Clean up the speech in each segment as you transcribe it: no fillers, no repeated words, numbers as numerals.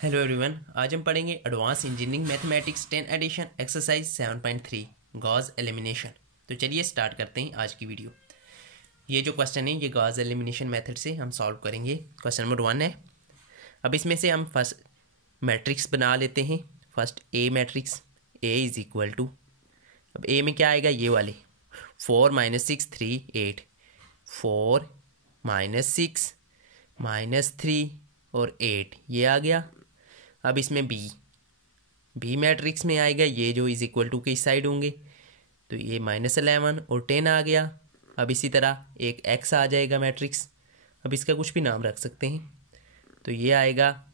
Hello everyone, आज हम पढ़ेंगे advance engineering mathematics 10 edition exercise 7.3 Gauss elimination. तो चलिए स्टार्ट करते हैं आज की वीडियो। ये जो क्वेश्चन है ये गॉस एलिमिनेशन मेथड से हम सॉल्व करेंगे। क्वेश्चन नंबर 1 है। अब इसमें से हम फर्स्ट मैट्रिक्स बना लेते हैं। First A matrix, A is equal to, अब ए में क्या आएगा, ये वाले 4 - 6 3 8, 4 - 6 - 3 और 8 ये आ गया। अब इसमें बी मैट्रिक्स में आएगा ये जो इज इक्वल टू के इस साइड होंगे, तो ये -11 और 10 आ गया। अब इसी तरह एक एक्स आ जाएगा मैट्रिक्स, अब इसका कुछ भी नाम रख सकते हैं। तो ये आएगा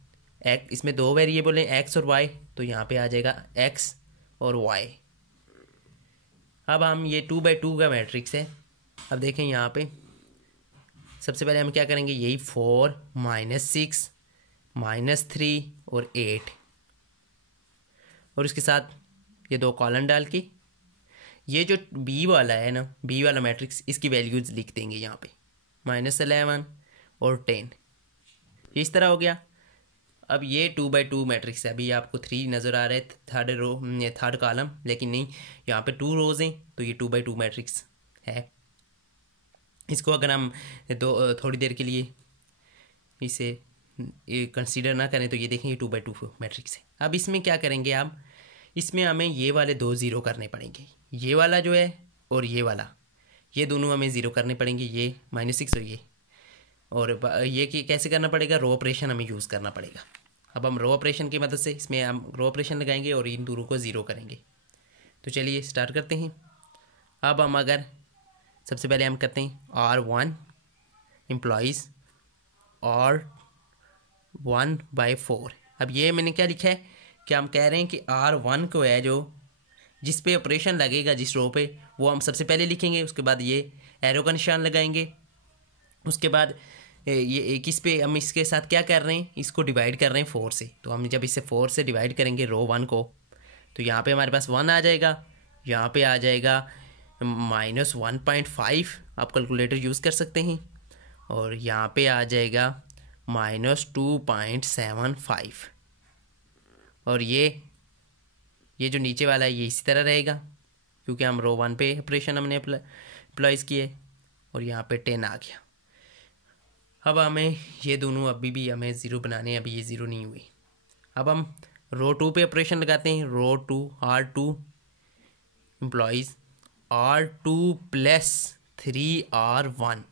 एक्स, इसमें दो वेरिएबल हैं एक्स और वाई, तो यहाँ पे आ जाएगा एक्स और वाई। अब हम ये 2x2 का मैट्रिक्स है। अब देखें यहाँ पे सबसे पहले हम क्या करेंगे, यही 4 - 6 - 3 और 8 और उसके साथ ये दो कॉलन डाल के ये जो बी वाला है ना, बी वाला मैट्रिक्स, इसकी वैल्यूज़ लिख देंगे यहाँ पे -11 और 10, ये इस तरह हो गया। अब ये 2x2 मैट्रिक्स है। अभी आपको 3 नज़र आ रहा है थर्ड कॉलम, लेकिन नहीं, यहाँ पे 2 रोज़ हैं, तो ये 2x2 मैट्रिक्स है। इसको अगर हम थोड़ी देर के लिए इसे कंसीडर ना करें तो ये देखें ये 2x2 मैट्रिक्स है। अब इसमें क्या करेंगे आप, इसमें हमें ये वाले दो ज़ीरो करने पड़ेंगे, ये वाला जो है और ये वाला, ये दोनों हमें ज़ीरो करने पड़ेंगे, ये -6 और ये। और ये कैसे करना पड़ेगा, रो ऑपरेशन हमें यूज़ करना पड़ेगा। अब हम रो ऑपरेशन की मदद से इसमें हम रो ऑपरेशन लगाएंगे और इन दोनों को ज़ीरो करेंगे। तो चलिए स्टार्ट करते हैं। अब हम अगर सबसे पहले हम करते हैं R1 एम्प्लॉइज़ R1/4। अब ये मैंने क्या लिखा है कि हम कह रहे हैं कि R1 को है जो जिस पे ऑपरेशन लगेगा जिस रो पे, वो हम सबसे पहले लिखेंगे, उसके बाद ये एरो का निशान लगाएंगे, उसके बाद ये किस पे हम इसके साथ क्या कर रहे हैं, इसको डिवाइड कर रहे हैं 4 से। तो हम जब इसे 4 से डिवाइड करेंगे रो 1 को, तो यहाँ पे हमारे पास 1 आ जाएगा, यहाँ पे आ जाएगा -1.5, आप कैलकुलेटर यूज़ कर सकते हैं, और यहाँ पे आ जाएगा -2.75। और ये जो नीचे वाला है ये इसी तरह रहेगा, क्योंकि हम रो 1 पे ऑपरेशन हमने अप्लाइज किए, और यहाँ पे 10 आ गया। अब हमें ये दोनों अभी भी हमें ज़ीरो बनाने हैं, अभी ये ज़ीरो नहीं हुए। अब हम रो 2 पे ऑपरेशन लगाते हैं, रो 2 R2 एम्प्लॉइज़ R2 + 3R1।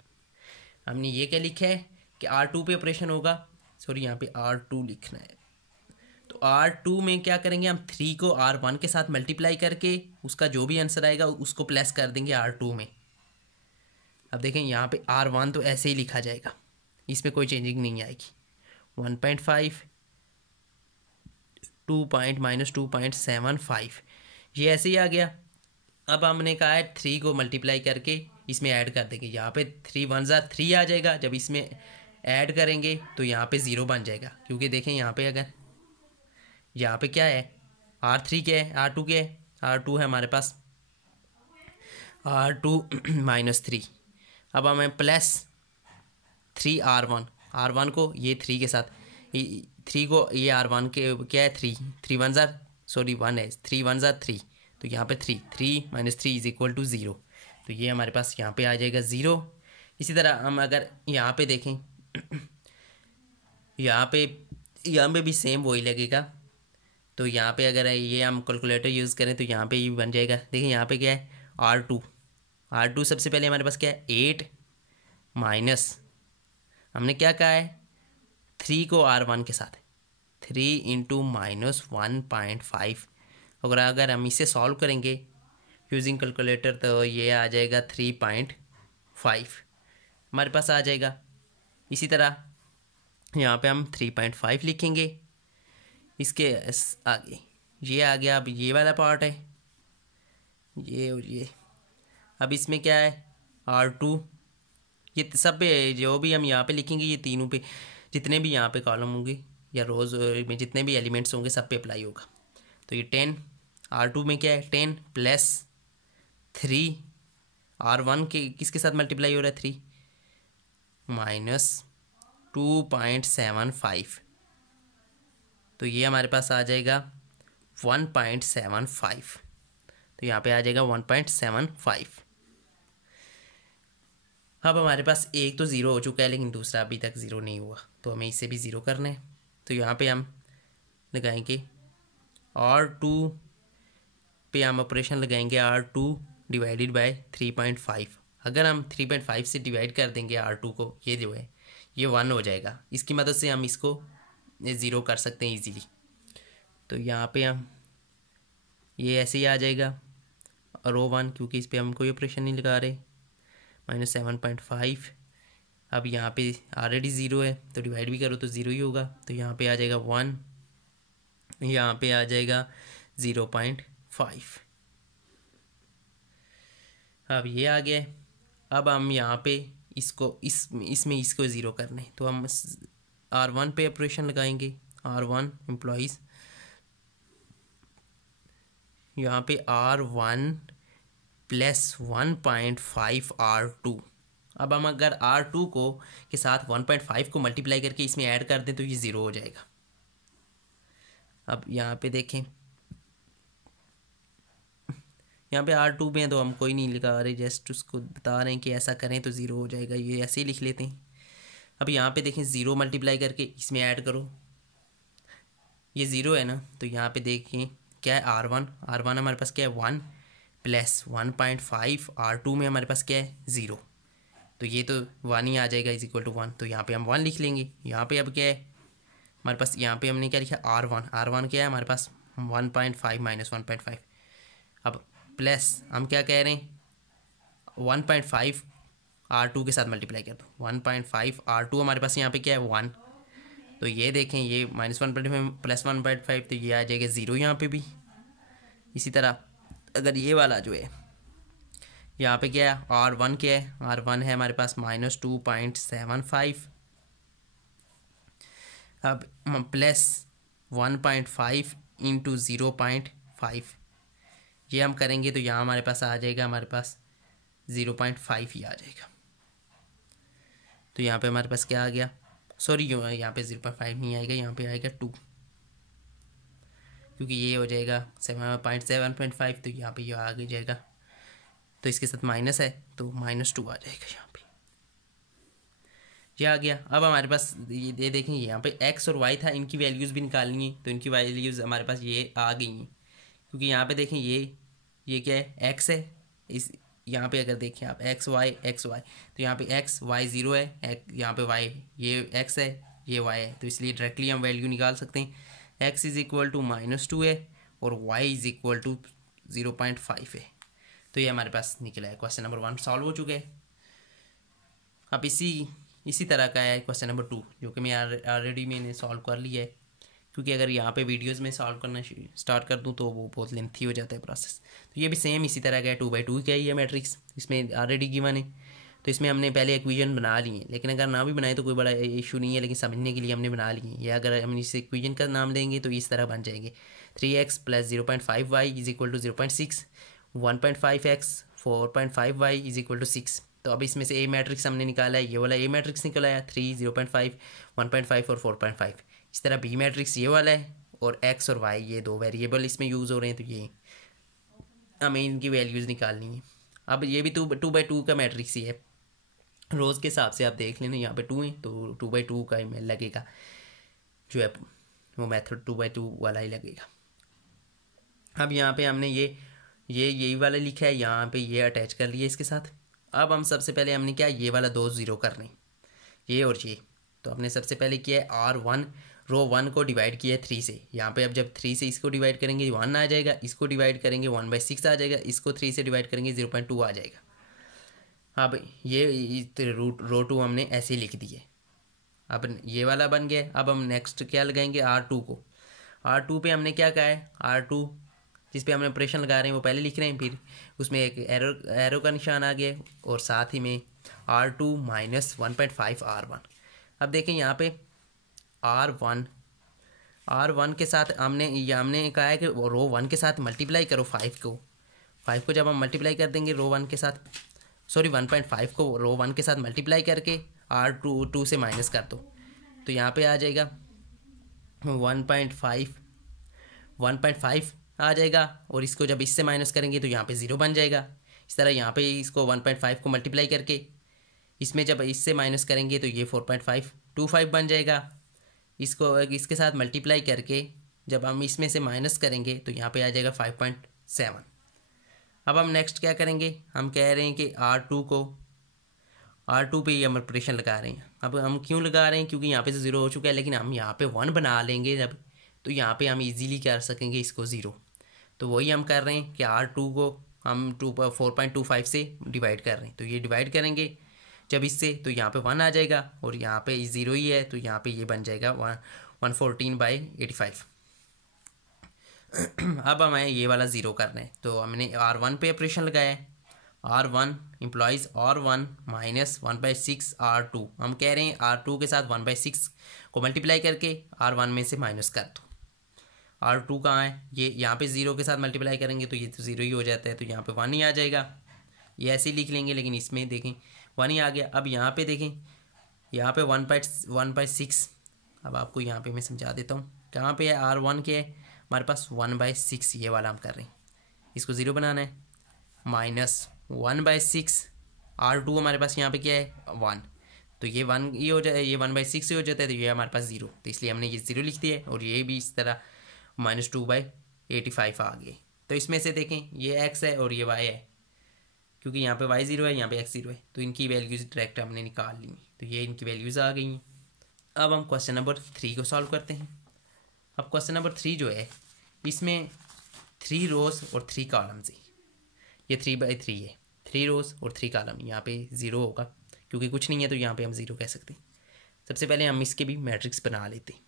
हमने ये क्या लिखा है कि R2 पे ऑपरेशन होगा, सॉरी यहाँ पे R2 लिखना है। तो R2 में क्या करेंगे, हम 3 को R1 के साथ मल्टीप्लाई करके उसका जो भी आंसर आएगा उसको प्लस कर देंगे R2 में। अब देखें यहाँ पे R1 तो ऐसे ही लिखा जाएगा, इसमें कोई चेंजिंग नहीं आएगी। 1.5 -2.75 ये ऐसे ही आ गया। अब हमने कहा है 3 को मल्टीप्लाई करके इसमें ऐड कर देंगे, यहाँ पे 3 1 ज़ा 3 आ जाएगा। जब इसमें ऐड करेंगे तो यहाँ पे 0 बन जाएगा, क्योंकि देखें यहाँ पे अगर यहाँ पे क्या है, R3 क्या है, R2 क्या है, R2 है हमारे पास R2 -3। अब हमें +3R1 को ये 3 के साथ 3 को ये R1 के क्या है 3 1 ज़ा 1 है, 3 1 ज़ा 3, तो यहाँ पे 3 -3 इज इक्वल टू 0, तो ये हमारे पास यहाँ पे आ जाएगा 0। इसी तरह हम अगर यहाँ पे देखें यहाँ पे भी सेम वही लगेगा। तो यहाँ पे अगर ये हम कैलकुलेटर यूज़ करें तो यहाँ पे ये बन जाएगा। देखिए यहाँ पे क्या है, R2 सबसे पहले हमारे पास क्या है 8 माइनस, हमने क्या कहा है 3 को R1 के साथ 3 × -1.5। अगर हम इसे सॉल्व करेंगे यूजिंग कैलकुलेटर तो ये आ जाएगा 3.5 हमारे पास आ जाएगा। इसी तरह यहाँ पे हम 3.5 लिखेंगे, इसके आगे ये आ गया। अब ये वाला पार्ट है ये और ये। अब इसमें क्या है R2, ये सब पे जो भी हम यहाँ पे लिखेंगे ये तीनों पे जितने भी यहाँ पे कॉलम होंगे या रोज़ में जितने भी एलिमेंट्स होंगे सब पे अप्लाई होगा। तो ये 10 R2 में क्या है 10 + 3 R1 के किसके साथ मल्टीप्लाई हो रहा है 3 -2.75 तो ये हमारे पास आ जाएगा 1.75। तो यहाँ पे आ जाएगा 1.75। अब हमारे पास एक तो ज़ीरो हो चुका है लेकिन दूसरा अभी तक ज़ीरो नहीं हुआ, तो हमें इसे भी ज़ीरो करना है। तो यहाँ पे हम लगाएंगे R2 पे हम ऑपरेशन लगाएंगे R2 डिवाइडेड बाय 3.5। अगर हम 3.5 से डिवाइड कर देंगे R2 को, ये जो है ये 1 हो जाएगा। इसकी मदद से हम इसको ज़ीरो कर सकते हैं इजीली। तो यहाँ पे हम ये ऐसे ही आ जाएगा रो 1, क्योंकि इस पर हम कोई ऑपरेशन नहीं लगा रहे, -7.5। अब यहाँ पे ऑलरेडी ज़ीरो है तो डिवाइड भी करो तो ज़ीरो ही होगा। तो यहाँ पे आ जाएगा 1, यहाँ पे आ जाएगा 0.5। अब ये आ गया। अब हम यहाँ पे इसको इसमें इसको ज़ीरो करना है, तो हम R1 पे ऑपरेशन लगाएंगे। R1 एम्प्लॉइज़, यहाँ पे R1 + 1.5 R2। अब हम अगर R2 को के साथ 1.5 को मल्टीप्लाई करके इसमें ऐड कर दें तो ये ज़ीरो हो जाएगा। अब यहाँ पे देखें, यहाँ पे R2 में तो हम कोई नहीं लिखा रहे, जस्ट उसको बता रहे हैं कि ऐसा करें तो ज़ीरो हो जाएगा, ये ऐसे ही लिख लेते हैं। अब यहाँ पे देखें ज़ीरो मल्टीप्लाई करके इसमें ऐड करो, ये ज़ीरो है ना, तो यहाँ पे देखें क्या है R1 हमारे पास क्या है 1 + 1.5 R2 में हमारे पास क्या है 0, तो ये तो 1 ही आ जाएगा = 1। तो यहाँ पे हम 1 लिख लेंगे। यहाँ पे अब क्या है हमारे पास, यहाँ पे हमने क्या लिखा R1 क्या है हमारे पास 1.5 - 1.5। अब प्लस हम क्या कह रहे हैं 1.5 R2 के साथ मल्टीप्लाई कर दो। 1.5 R2 हमारे पास यहाँ पे क्या है 1, तो ये देखें ये -1.5 + 1.5, तो ये आ जाएगा 0 यहाँ पे भी। इसी तरह अगर ये वाला जो है यहाँ पे क्या है R1 क्या है, R1 है हमारे पास -2.75। अब प्लस 1.5 × 0.5 ये हम करेंगे तो यहाँ हमारे पास आ जाएगा 0.5 ही आ जाएगा। तो यहाँ पे हमारे पास क्या आ गया, सॉरी यहाँ पे 0.5 नहीं आएगा, यहाँ पे आएगा 2, क्योंकि ये हो जाएगा 7.5, तो यहाँ पे ये आ जाएगा, तो इसके साथ माइनस है तो -2 आ जाएगा यहाँ पे, ये आ गया। अब हमारे पास ये देखें यहाँ पे x और y था, इनकी वैल्यूज़ भी निकालनी है, तो इनकी वैल्यूज़ हमारे पास ये आ गई हैं, क्योंकि यहाँ पे देखें ये क्या है x है, इस यहाँ पे अगर देखें आप x y, तो यहाँ पे x y 0 है, यहाँ पे y ये x है ये y है, तो इसलिए डायरेक्टली हम वैल्यू निकाल सकते हैं। x = -2 है और y = 0.5 है, तो ये हमारे पास निकला है। क्वेश्चन नंबर 1 सॉल्व हो चुके हैं। अब इसी तरह का है क्वेश्चन नंबर 2, जो कि मैं ऑलरेडी मैंने सॉल्व कर लिया है, क्योंकि अगर यहाँ पे वीडियोस में सॉल्व करना स्टार्ट कर दूँ तो वो बहुत लेंथी हो जाता है प्रोसेस। तो ये भी सेम इसी तरह का है, 2/2 का ही है मैट्रिक्स, इसमें ऑलरेडी गिवन है, तो इसमें हमने पहले इक्वेशन बना ली है, लेकिन अगर ना भी बनाए तो कोई बड़ा इशू नहीं है, लेकिन समझने के लिए हमने बना ली है। या अगर हम इस इक्वेशन का नाम देंगे तो इस तरह बन जाएंगे 3x + 0.5y = 0.6, 1.5x 4.5y = 6। तो अब इसमें से ए मैट्रिक्स हमने निकाला है, ये वाला ए मैट्रिक्स निकला है 3, 0.5, 1.5 और 4.5। इस तरह बी मैट्रिक्स ये वाला है, और एक्स और वाई ये दो वेरिएबल इसमें यूज़ हो रहे हैं, तो ये हमें इनकी वैल्यूज़ निकालनी है। अब ये भी 2/2 का मैट्रिक्स ही है, रोज़ के हिसाब से आप देख लेना, यहाँ पे 2 है तो 2/2 का ही लगेगा, जो है वो मेथड 2/2 वाला ही लगेगा। अब यहाँ पे हमने यही वाला लिखा है, यहाँ पे ये अटैच कर लिया इसके साथ। अब हम सबसे पहले हमने क्या ये वाला 2 0 करने, ये और ये, तो हमने सबसे पहले किया है R1 रो 1 को डिवाइड किया है 3 से। यहाँ पे अब जब 3 से इसको डिवाइड करेंगे 1 आ जाएगा, इसको डिवाइड करेंगे 1/6 आ जाएगा, इसको 3 से डिवाइड करेंगे 0.2 आ जाएगा। अब ये रो 2 हमने ऐसे ही लिख दिए। अब ये वाला बन गया। अब हम नेक्स्ट क्या लगाएंगे R2 को। R2 पे हमने क्या कहा है, R2 जिस पे हमने ऑपरेशन लगा रहे हैं वो पहले लिख रहे हैं, फिर उसमें एक एरो का निशान आ गया और साथ ही में R2 - 1.5 R1। अब देखें यहाँ पे R1 के साथ हमने कहा है कि रो 1 के साथ मल्टीप्लाई करो 5 को जब हम मल्टीप्लाई कर देंगे रो 1 के साथ, सॉरी 1.5 को रो 1 के साथ मल्टीप्लाई करके R2 से माइनस कर दो, तो यहाँ पे आ जाएगा 1.5 आ जाएगा, और इसको जब इससे माइनस करेंगे तो यहाँ पे 0 बन जाएगा। इस तरह यहाँ पे इसको 1.5 को मल्टीप्लाई करके इसमें जब इससे माइनस करेंगे तो ये 4.525 बन जाएगा। इसको इसके साथ मल्टीप्लाई करके जब हम इसमें से माइनस करेंगे तो यहाँ पे आ जाएगा 5.7। अब हम नेक्स्ट क्या करेंगे, हम कह रहे हैं कि R2 पे ये हम ऑपरेशन लगा रहे हैं। अब हम क्यों लगा रहे हैं, क्योंकि यहाँ पे तो 0 हो चुका है, लेकिन हम यहाँ पे 1 बना लेंगे जब, तो यहाँ पे हम इजीली कर सकेंगे इसको 0। तो वही हम कर रहे हैं कि R2 को हम 4.25 से डिवाइड कर रहे हैं। तो ये डिवाइड करेंगे जब इससे, तो यहाँ पे 1 आ जाएगा, और यहाँ पे 0 ही है, तो यहाँ पे ये बन जाएगा 114/85। अब हमें ये वाला 0 करना है, तो हमने R1 पे ऑपरेशन लगाया है। R1 employees R1 minus 1/6 R2। हम कह रहे हैं R2 के साथ 1/6 को मल्टीप्लाई करके R1 में से माइनस कर दो। R2 कहाँ है, ये यहाँ पे 0 के साथ मल्टीप्लाई करेंगे तो ये तो 0 ही हो जाता है, तो यहाँ पे 1 ही आ जाएगा। ये ऐसे ही लिख लेंगे, लेकिन इसमें देखें 1 ही आ गया। अब यहाँ पे देखें, यहाँ पे 1/6। अब आपको यहाँ पे मैं समझा देता हूँ कहाँ पे है। R1 के है हमारे पास 1/6, ये वाला हम कर रहे हैं, इसको 0 बनाना है। माइनस 1/6 R2 हमारे पास यहाँ पे क्या है 1, तो ये 1 ही हो जाए, ये 1/6 ही हो जाता है, तो ये हमारे पास 0, तो इसलिए हमने ये 0 लिख दिया है। और ये भी इस तरह -2/85 आ गए। तो इसमें से देखें ये x है और ये y है, क्योंकि यहाँ पे y 0 है, यहाँ पे x 0 है, तो इनकी वैल्यूज़ डायरेक्ट हमने निकाल ली, तो ये इनकी वैल्यूज़ आ गई हैं। अब हम क्वेश्चन नंबर 3 को सॉल्व करते हैं। अब क्वेश्चन नंबर 3 जो है, इसमें 3 रोज़ और 3 कॉलम्स है। ये 3/3 है, 3 रोज़ और 3 कॉलम। यहाँ पे 0 होगा क्योंकि कुछ नहीं है, तो यहाँ पे हम 0 कह सकते हैं। सबसे पहले हम इसके भी मैट्रिक्स बना लेते हैं।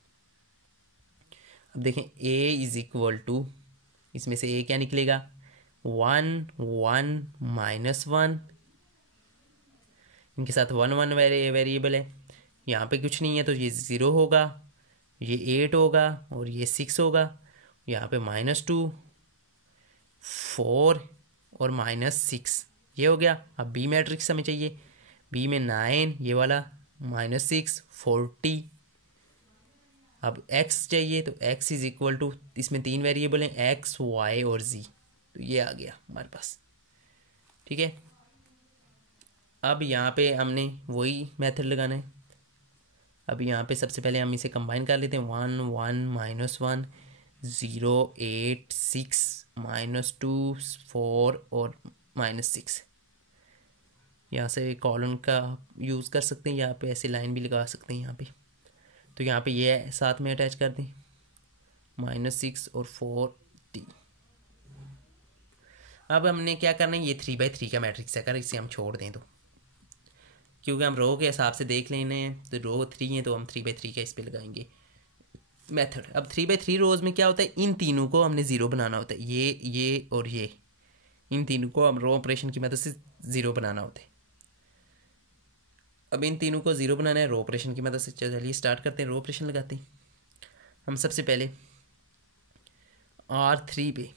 अब देखें A = इसमें से A क्या निकलेगा 1 1 -1, इनके साथ 1 1 वेरिएबल है। यहाँ पे कुछ नहीं है, तो ये 0 होगा, ये 8 होगा और ये 6 होगा। यहाँ पे -2 4 और -6 ये हो गया। अब बी मैट्रिक्स हमें चाहिए, बी में 9 ये वाला, -6 40। अब x चाहिए, तो x = इसमें 3 वेरिएबल हैं x y और z, तो ये आ गया हमारे पास। ठीक है, अब यहाँ पे हमने वही मेथड लगाना है। अब यहाँ पे सबसे पहले हम इसे कंबाइन कर लेते हैं। 1 1 -1 0 8 6 -2 4 और -6। यहाँ से कॉलन का यूज़ कर सकते हैं, यहाँ पे ऐसे लाइन भी लगा सकते हैं यहाँ पे। तो यहाँ पे ये साथ में अटैच कर दें, -6 और 40। अब हमने क्या करना है, ये 3/3 का मैट्रिक्स है, अगर इसे हम छोड़ दें तो, क्योंकि हम रो के हिसाब से देख लेने हैं, तो रो 3 है तो हम 3/3 का इस पर लगाएंगे मेथड। अब 3/3 रोज़ में क्या होता है, इन तीनों को हमने 0 बनाना होता है, ये और ये, इन तीनों को हम रो ऑपरेशन की मदद से 0 बनाना होता है। अब इन तीनों को 0 बनाना है रो ऑपरेशन की मदद से। चलिए स्टार्ट करते हैं, रो ऑपरेशन लगाते हैं। हम सबसे पहले R3 पे,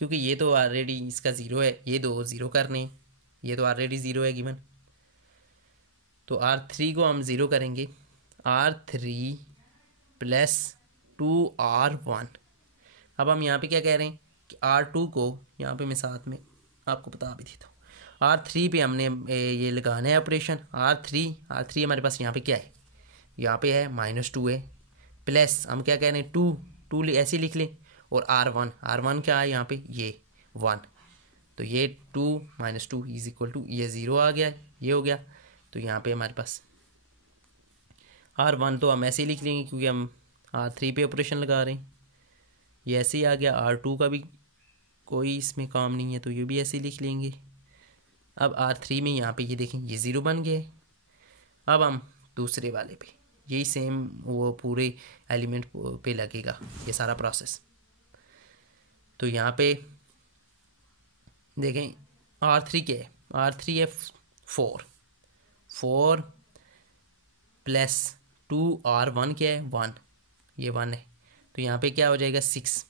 क्योंकि ये तो ऑलरेडी इसका 0 है, ये 2 0 करने हैं, ये तो ऑलरेडी 0 है गिवन, तो R3 को हम 0 करेंगे। R3 + 2R1। अब हम यहाँ पे क्या कह रहे हैं कि R2 को, यहाँ पे मैं साथ में आपको बता भी देता हूँ, R3 पे हमने ये लगाना है ऑपरेशन। R3 हमारे पास यहाँ पे क्या है, यहाँ पे है -2 है, प्लस हम क्या कह रहे हैं 2 ऐसे लिख लें, और R1 क्या है यहाँ पे, ये 1, तो ये 2 - 2 = ये 0 आ गया, ये हो गया। तो यहाँ पे हमारे पास R1 तो हम ऐसे ही लिख लेंगे क्योंकि हम R3 पे ऑपरेशन लगा रहे हैं, ये ऐसे ही आ गया। R2 का भी कोई इसमें काम नहीं है, तो ये भी ऐसे ही लिख लेंगे। अब R3 में यहाँ पे ये देखें, ये 0 बन गए। अब हम दूसरे वाले पे यही सेम वो पूरे एलिमेंट पे लगेगा ये सारा प्रोसेस। तो यहाँ पे देखें R3 क्या है, R3 है 4 + 2R1 क्या है 1, ये 1 है, तो यहाँ पे क्या हो जाएगा 6,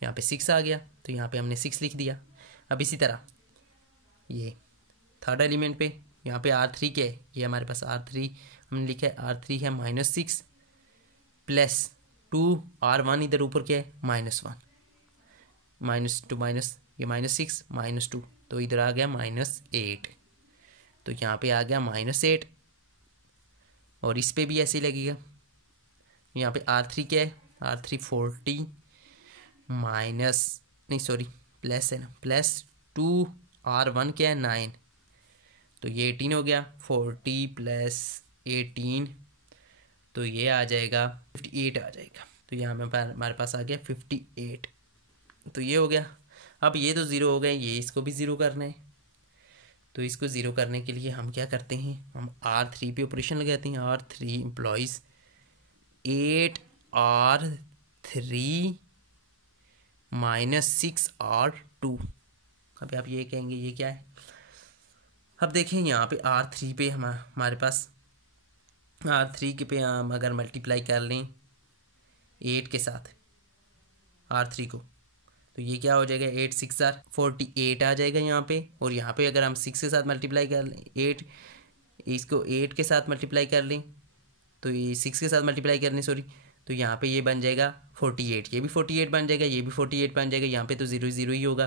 यहाँ पे 6 आ गया, तो यहाँ पे हमने 6 लिख दिया। अब इसी तरह ये थर्ड एलिमेंट पे, यहाँ पे R3 क्या है, ये हमारे पास R3 हमने लिखा है, R3 है -6 प्लस 2R1 इधर ऊपर क्या है -1, -2 माइनस ये -6 -2 तो इधर आ गया -8, तो यहाँ पे आ गया -8 और इस पे भी ऐसे ही लगेगा। यहाँ पे R3 क्या है R3 40 माइनस नहीं सॉरी प्लस है ना +2R1 क्या है 9 तो ये 18 हो गया 40 + 18 तो ये आ जाएगा 58 आ जाएगा। तो यहाँ में हमारे पास आ गया 58 तो ये हो गया। अब ये तो ज़ीरो हो गए ये इसको भी ज़ीरो करना है तो इसको ज़ीरो करने के लिए हम क्या करते हैं हम R3 पे ऑपरेशन लगाते हैं R3 एम्प्लॉयज़ 8R3 -6R2। अभी आप ये कहेंगे ये क्या है। अब देखें यहाँ पे R3 पे हमारे पास R3 के पे हम अगर मल्टीप्लाई कर लें 8 के साथ R3 को तो ये क्या हो जाएगा 8 6 48 आ जाएगा यहाँ पे। और यहाँ पे अगर हम 6 के साथ मल्टीप्लाई कर लें 8 इसको 8 के साथ मल्टीप्लाई कर लें तो ये 6 के साथ मल्टीप्लाई करने सॉरी तो यहाँ पे ये बन जाएगा 48 ये भी 48 बन जाएगा ये भी 48 बन जाएगा। यहाँ पे तो 0 0 ही होगा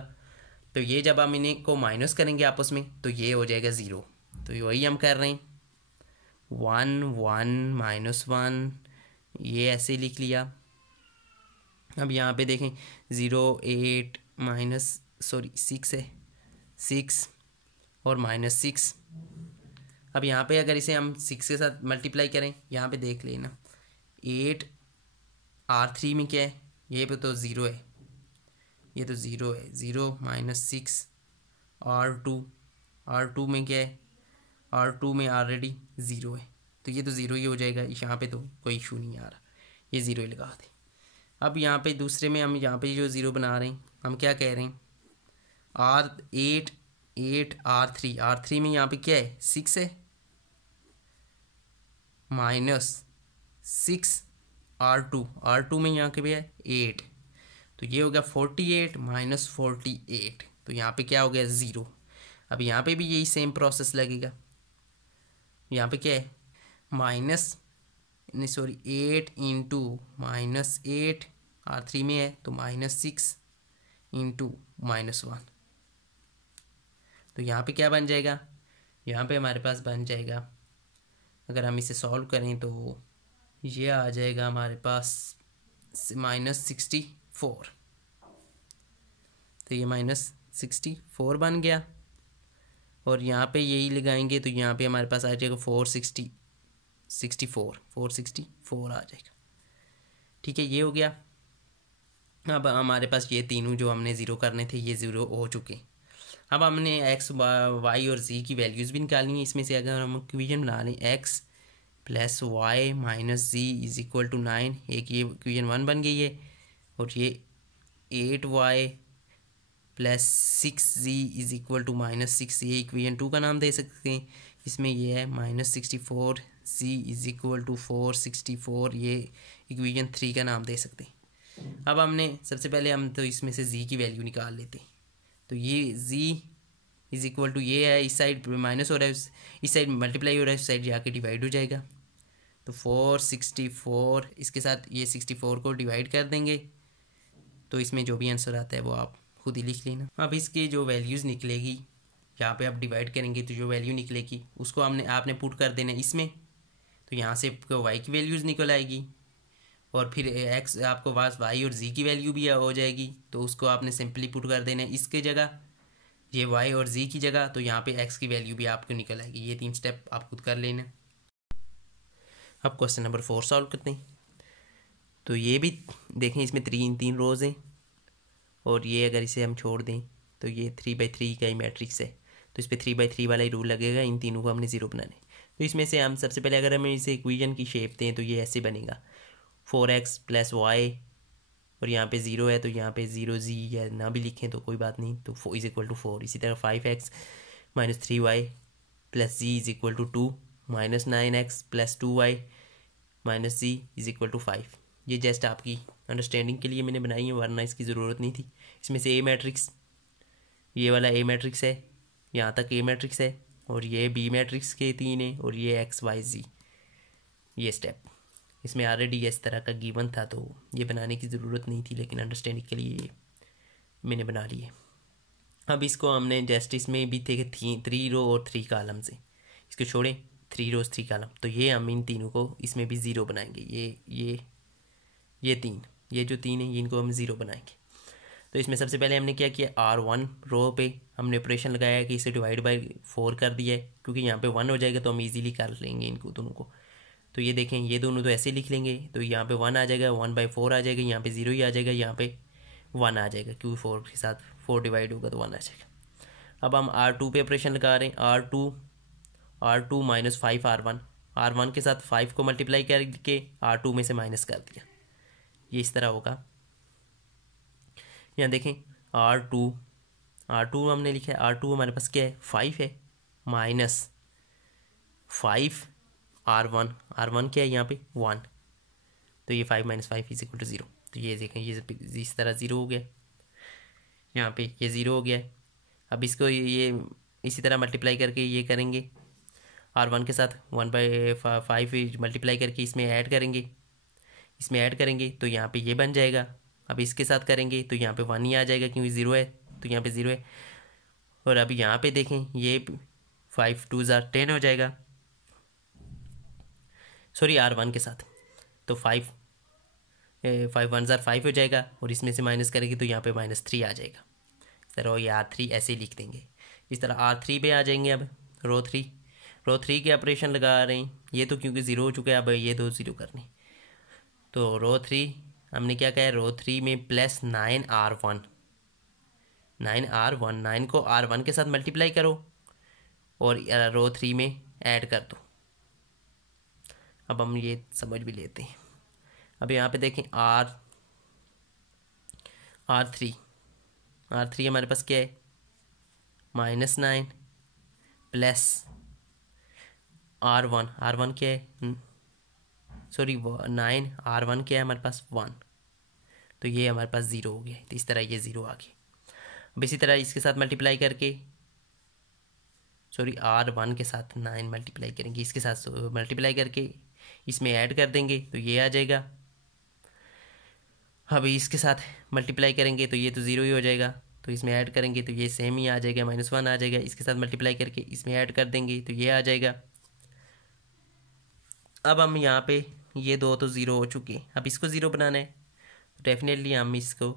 तो ये जब हम इन्हें को माइनस करेंगे आपस में तो ये हो जाएगा 0। तो वही हम कर रहे हैं 1 1 -1 ये ऐसे लिख लिया। अब यहाँ पे देखें 0 8 6 है 6 और -6। अब यहाँ पे अगर इसे हम 6 के साथ मल्टीप्लाई करें यहाँ पे देख लेना 8 R3 में क्या है ये पे तो 0 है ये तो 0 है 0 -6 R2 में क्या है R2 में ऑलरेडी 0 है तो ये तो 0 ही हो जाएगा। यहाँ पे तो कोई इशू नहीं आ रहा ये 0 ही लगा दें। अब यहाँ पे दूसरे में हम यहाँ पे जो 0 बना रहे हैं हम क्या कह रहे हैं R8 R3 में यहाँ पे क्या है 6 है -6 R2 में यहाँ के भी है 8 तो ये हो गया 48 -48 तो यहाँ पे क्या हो गया 0। अब यहाँ पे भी यही सेम प्रोसेस लगेगा। यहाँ पे क्या है 8 इंटू -8 R3 में है तो -6 इंटू -1 तो यहाँ पे क्या बन जाएगा यहाँ पे हमारे पास बन जाएगा अगर हम इसे सॉल्व करें तो ये आ जाएगा हमारे पास -64 तो ये -64 बन गया। और यहाँ पे यही लगाएंगे तो यहाँ पे हमारे पास आ जाएगा 464 आ जाएगा। ठीक है ये हो गया। अब हमारे पास ये तीनों जो हमने ज़ीरो करने थे ये ज़ीरो हो चुके। अब हमने x y और z की वैल्यूज़ भी निकालनी है। इसमें से अगर हम इक्वेशन बना लें x + y - z = 9 एक ये इक्वेशन 1 बन गई है और ये 8y + 6z = -6 ये इक्वेशन 2 का नाम दे सकते हैं। इसमें ये है -64 z = 464 ये इक्वेशन 3 का नाम दे सकते हैं। अब हमने सबसे पहले हम तो इसमें से z की वैल्यू निकाल लेते हैं। तो ये z = ये है इस साइड माइनस हो रहा है इस साइड मल्टीप्लाई हो रहा है इस साइड जाके डिवाइड हो जाएगा तो 464 इसके साथ ये 64 को डिवाइड कर देंगे तो इसमें जो भी आंसर आता है वो आप खुद ही लिख लेना। अब इसकी जो वैल्यूज़ निकलेगी यहाँ पे आप डिवाइड करेंगे तो जो वैल्यू निकलेगी उसको आपने पुट कर देना इसमें तो यहाँ से y की वैल्यूज़ निकल आएगी और फिर x आपको पास y और z की वैल्यू भी हो जाएगी तो उसको आपने सिंपली पुट कर देना इसके जगह ये y और z की जगह तो यहाँ पे x की वैल्यू भी आपको निकल आएगी। ये 3 स्टेप आप खुद कर लेना। अब क्वेश्चन नंबर 4 सॉल्व करते हैं। तो ये भी देखें इसमें 3 रोज़ हैं और ये अगर इसे हम छोड़ दें तो ये 3/3 का ही मैट्रिक्स है तो इस पर 3/3 वाला ही रूल लगेगा। इन तीनों को हमने 0 बनाना है तो इसमें से हम सबसे पहले अगर हम इसे इक्वेशन की शेप दें तो ये ऐसे बनेगा 4x + y और यहाँ पे 0 है तो यहाँ पे 0z या ना भी लिखें तो कोई बात नहीं तो = 4। इसी तरह 5x - 3y + z = 2 -9x + 2y - z = 5। ये जस्ट आपकी अंडरस्टैंडिंग के लिए मैंने बनाई है वरना इसकी ज़रूरत नहीं थी। इसमें से A मैट्रिक्स ये वाला A मैट्रिक्स है यहाँ तक A मैट्रिक्स है और ये B मैट्रिक्स के 3 है और ये x y z ये स्टेप इसमें ऑलरेडी इस तरह का गिवन था तो ये बनाने की ज़रूरत नहीं थी, लेकिन अंडरस्टैंडिंग के लिए मैंने बना लिए। अब इसको हमने जस्ट इसमें भी थे 3 रो और 3 कॉलम से, इसको छोड़ें 3 रोज 3 कॉलम, तो ये हम इन तीनों को इसमें भी ज़ीरो बनाएंगे। ये तीन, ये जो तीन है इनको हम ज़ीरो बनाएंगे। तो इसमें सबसे पहले हमने क्या किया, R1 रो पे हमने ऑपरेशन लगाया कि इसे डिवाइड बाय 4 कर दिया है, क्योंकि यहाँ पे 1 हो जाएगा तो हम इजीली कर लेंगे इनको दोनों को। तो ये देखें, ये दोनों तो ऐसे लिख लेंगे, तो यहाँ पे 1 आ जाएगा, 1/4 आ जाएगा, यहाँ पे 0 ही आ जाएगा, यहाँ पे 1 आ जाएगा, क्योंकि 4 के साथ 4 डिवाइड होगा तो 1 आ जाएगा। अब हम R2 पे ऑपरेशन लगा रहे हैं, R2 माइनस 5 R1 के साथ 5 को मल्टीप्लाई करके R2 में से माइनस कर दिया, ये इस तरह होगा। यहाँ देखें R2 हमने लिखा है, R2 हमारे पास क्या है 5 है, माइनस 5 R1 क्या है यहाँ पे 1, तो ये 5 - 5 = 0। तो ये देखें, ये इस तरह 0 हो गया, यहाँ पे ये 0 हो गया है। अब इसको ये इसी तरह मल्टीप्लाई करके ये करेंगे, R1 के साथ 1/5 मल्टीप्लाई करके इसमें ऐड करेंगे, तो यहाँ पे ये बन जाएगा। अब इसके साथ करेंगे तो यहाँ पे 1 ही आ जाएगा, क्योंकि 0 है, तो यहाँ पे 0 है। और अब यहाँ पे देखें, ये 5 2 * 10 हो जाएगा, सॉरी R1 के साथ, तो 5 1 * 5 हो जाएगा, और इसमें से माइनस करेंगे तो यहाँ पे -3 आ जाएगा। इस तरह ये R3 ऐसे लिख देंगे। इस तरह R3 पे आ जाएंगे। अब रो 3 के ऑपरेशन लगा रहे हैं, ये तो क्योंकि 0 हो चुका है, अब ये 2 0 करने, तो रो 3 हमने क्या कहा है, रो 3 में प्लस 9R1 9 को R1 के साथ मल्टीप्लाई करो और रो 3 में ऐड कर दो। अब हम ये समझ भी लेते हैं। अब यहाँ पे देखें R3 हमारे पास क्या है, -9 प्लस R1 क्या है, सॉरी 9 R1 क्या है हमारे पास 1, तो ये हमारे पास 0 हो गया, तो इस तरह ये 0 आ गया। अब इसी तरह इसके साथ मल्टीप्लाई करके, सॉरी R1 के साथ 9 मल्टीप्लाई करेंगे, इसके साथ मल्टीप्लाई करके इसमें ऐड कर देंगे, तो ये आ जाएगा। अब इसके साथ मल्टीप्लाई करेंगे तो ये तो 0 ही हो जाएगा, तो इसमें ऐड करेंगे तो ये सेम ही आ जाएगा, -1 आ जाएगा। इसके साथ मल्टीप्लाई करके इसमें ऐड कर देंगे तो ये आ जाएगा। अब हम यहाँ पे ये 2 तो 0 हो चुके हैं, अब इसको 0 बनाना है, तो डेफिनेटली हम इसको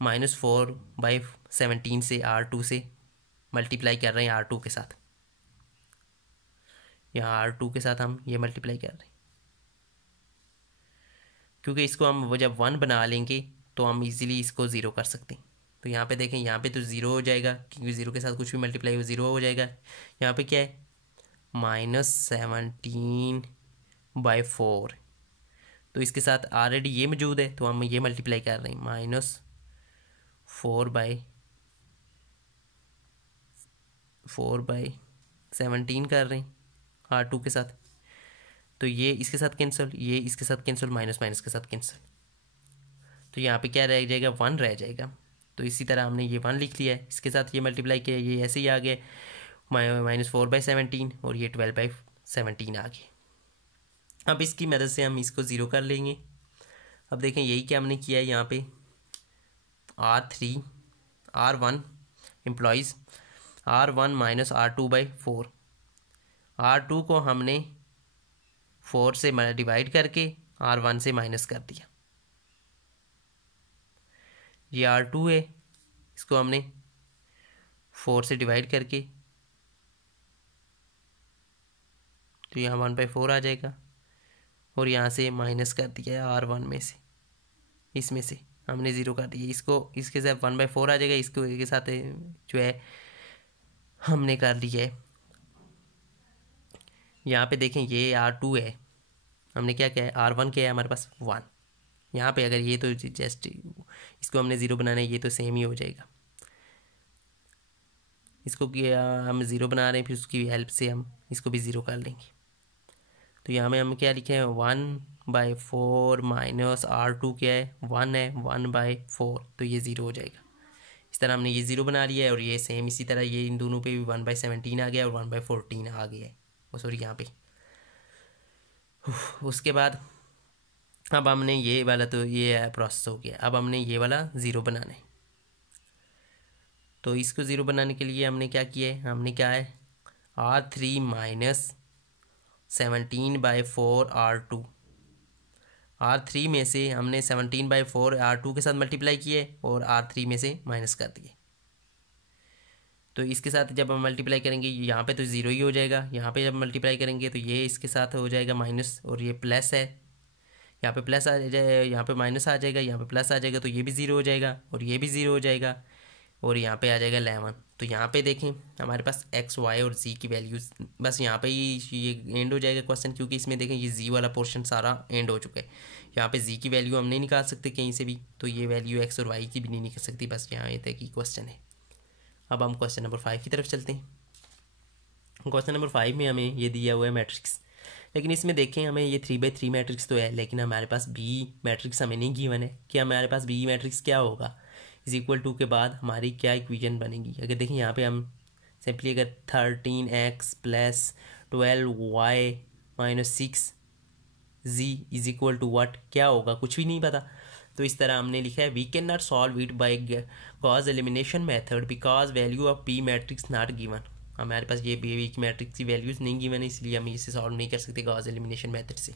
-4/17 से R2 से मल्टीप्लाई कर रहे हैं, R2 के साथ, यहाँ R2 के साथ हम ये मल्टीप्लाई कर रहे हैं, क्योंकि इसको हम जब 1 बना लेंगे तो हम इजीली इसको 0 कर सकते हैं। तो यहाँ पे देखें, यहाँ पे तो 0 हो जाएगा, क्योंकि 0 के साथ कुछ भी मल्टीप्लाई हो 0 हो जाएगा। यहाँ पे क्या है, -17/4, तो इसके साथ ऑलरेडी ये मौजूद है, तो हम ये मल्टीप्लाई कर रहे हैं, -4/17 कर रहे हैं R2 के साथ, तो ये इसके साथ कैंसिल, ये इसके साथ कैंसिल, माइनस के साथ कैंसिल, तो यहाँ पे क्या रह जाएगा, 1 रह जाएगा। तो इसी तरह हमने ये 1 लिख लिया है, इसके साथ ये मल्टीप्लाई किया, ये ऐसे ही आ गया, -4/17 और ये 12/17 आ गए। अब इसकी मदद से हम इसको 0 कर लेंगे। अब देखें, यही क्या हमने किया है, यहाँ पे R1 employees R1 - R2/4, R2 को हमने 4 से डिवाइड करके R1 से माइनस कर दिया, ये R2 है, इसको हमने 4 से डिवाइड करके, तो यहाँ 1/4 आ जाएगा, और यहाँ से माइनस कर दिया है R1 में से, इसमें से हमने 0 कर दिया, इसको इसके साथ 1/4 आ जाएगा, इसको के साथ जो है हमने कर लिया है। यहाँ पे देखें, ये R2 है, हमने क्या किया है, R1 क्या है हमारे पास 1, यहाँ पे अगर ये तो जस्ट इसको हमने 0 बनाना है, ये तो सेम ही हो जाएगा। इसको किया हम 0 बना रहे हैं, फिर उसकी हेल्प से हम इसको भी 0 कर लेंगे। तो यहाँ में हम क्या लिखे हैं, 1/4 माइनस R2 क्या है 1 है, 1/4, तो ये 0 हो जाएगा। इस तरह हमने ये 0 बना लिया है, और ये सेम इसी तरह ये इन दोनों पे भी 1/17 आ गया और 1/14 आ गया है, वो सॉरी यहाँ पे। उसके बाद अब हमने ये वाला तो ये प्रोसेस हो गया, अब हमने ये वाला ज़ीरो बनाना है। तो इसको ज़ीरो बनाने के लिए हमने क्या किया है, हमने क्या है R3 माइनस 17/4 R2, R3 में से हमने 17/4 R2 के साथ मल्टीप्लाई किए और R3 में से माइनस कर दिए। तो इसके साथ जब हम मल्टीप्लाई करेंगे यहाँ पे तो ज़ीरो ही हो जाएगा, यहाँ पे जब मल्टीप्लाई करेंगे तो ये इसके साथ हो जाएगा माइनस, और ये प्लस है, यहाँ पे प्लस आ जाए, यहाँ पे माइनस आ जाएगा, यहाँ पे प्लस आ जाएगा, तो ये भी ज़ीरो हो जाएगा और ये भी ज़ीरो हो जाएगा, और यहाँ पे आ जाएगा 11। तो यहाँ पे देखें हमारे पास एक्स वाई और जी की वैल्यूज़, बस यहाँ पे ही ये एंड हो जाएगा क्वेश्चन, क्योंकि इसमें देखें ये जी वाला पोर्शन सारा एंड हो चुका है। यहाँ पे जी की वैल्यू हम नहीं निकाल सकते कहीं से भी, तो ये वैल्यू एक्स और वाई की भी नहीं निकल सकती, बस यहाँ ये तक ही क्वेश्चन है। अब हम क्वेश्चन नंबर 5 की तरफ चलते हैं। क्वेश्चन नंबर 5 में हमें ये दिया हुआ है मैट्रिक्स, लेकिन इसमें देखें हमें ये 3/3 मैट्रिक्स तो है, लेकिन हमारे पास बी मैट्रिक्स हमें नहीं गिवन है कि हमारे पास बी मैट्रिक्स क्या होगा, इज इक्वल टू के बाद हमारी क्या इक्वेशन बनेगी। अगर देखें यहाँ पे हम सिंपली अगर 13x plus 12y minus 6z is equal to what, क्या होगा, कुछ भी नहीं पता। तो इस तरह हमने लिखा है we can not solve it by Gauss elimination method because value of P matrix not given. हमारे पास ये बी की मैट्रिक्स की वैल्यूज़ नहीं गिवन है, इसलिए हम इसे सॉल्व नहीं कर सकते गॉस एलिमिनेशन मेथड से।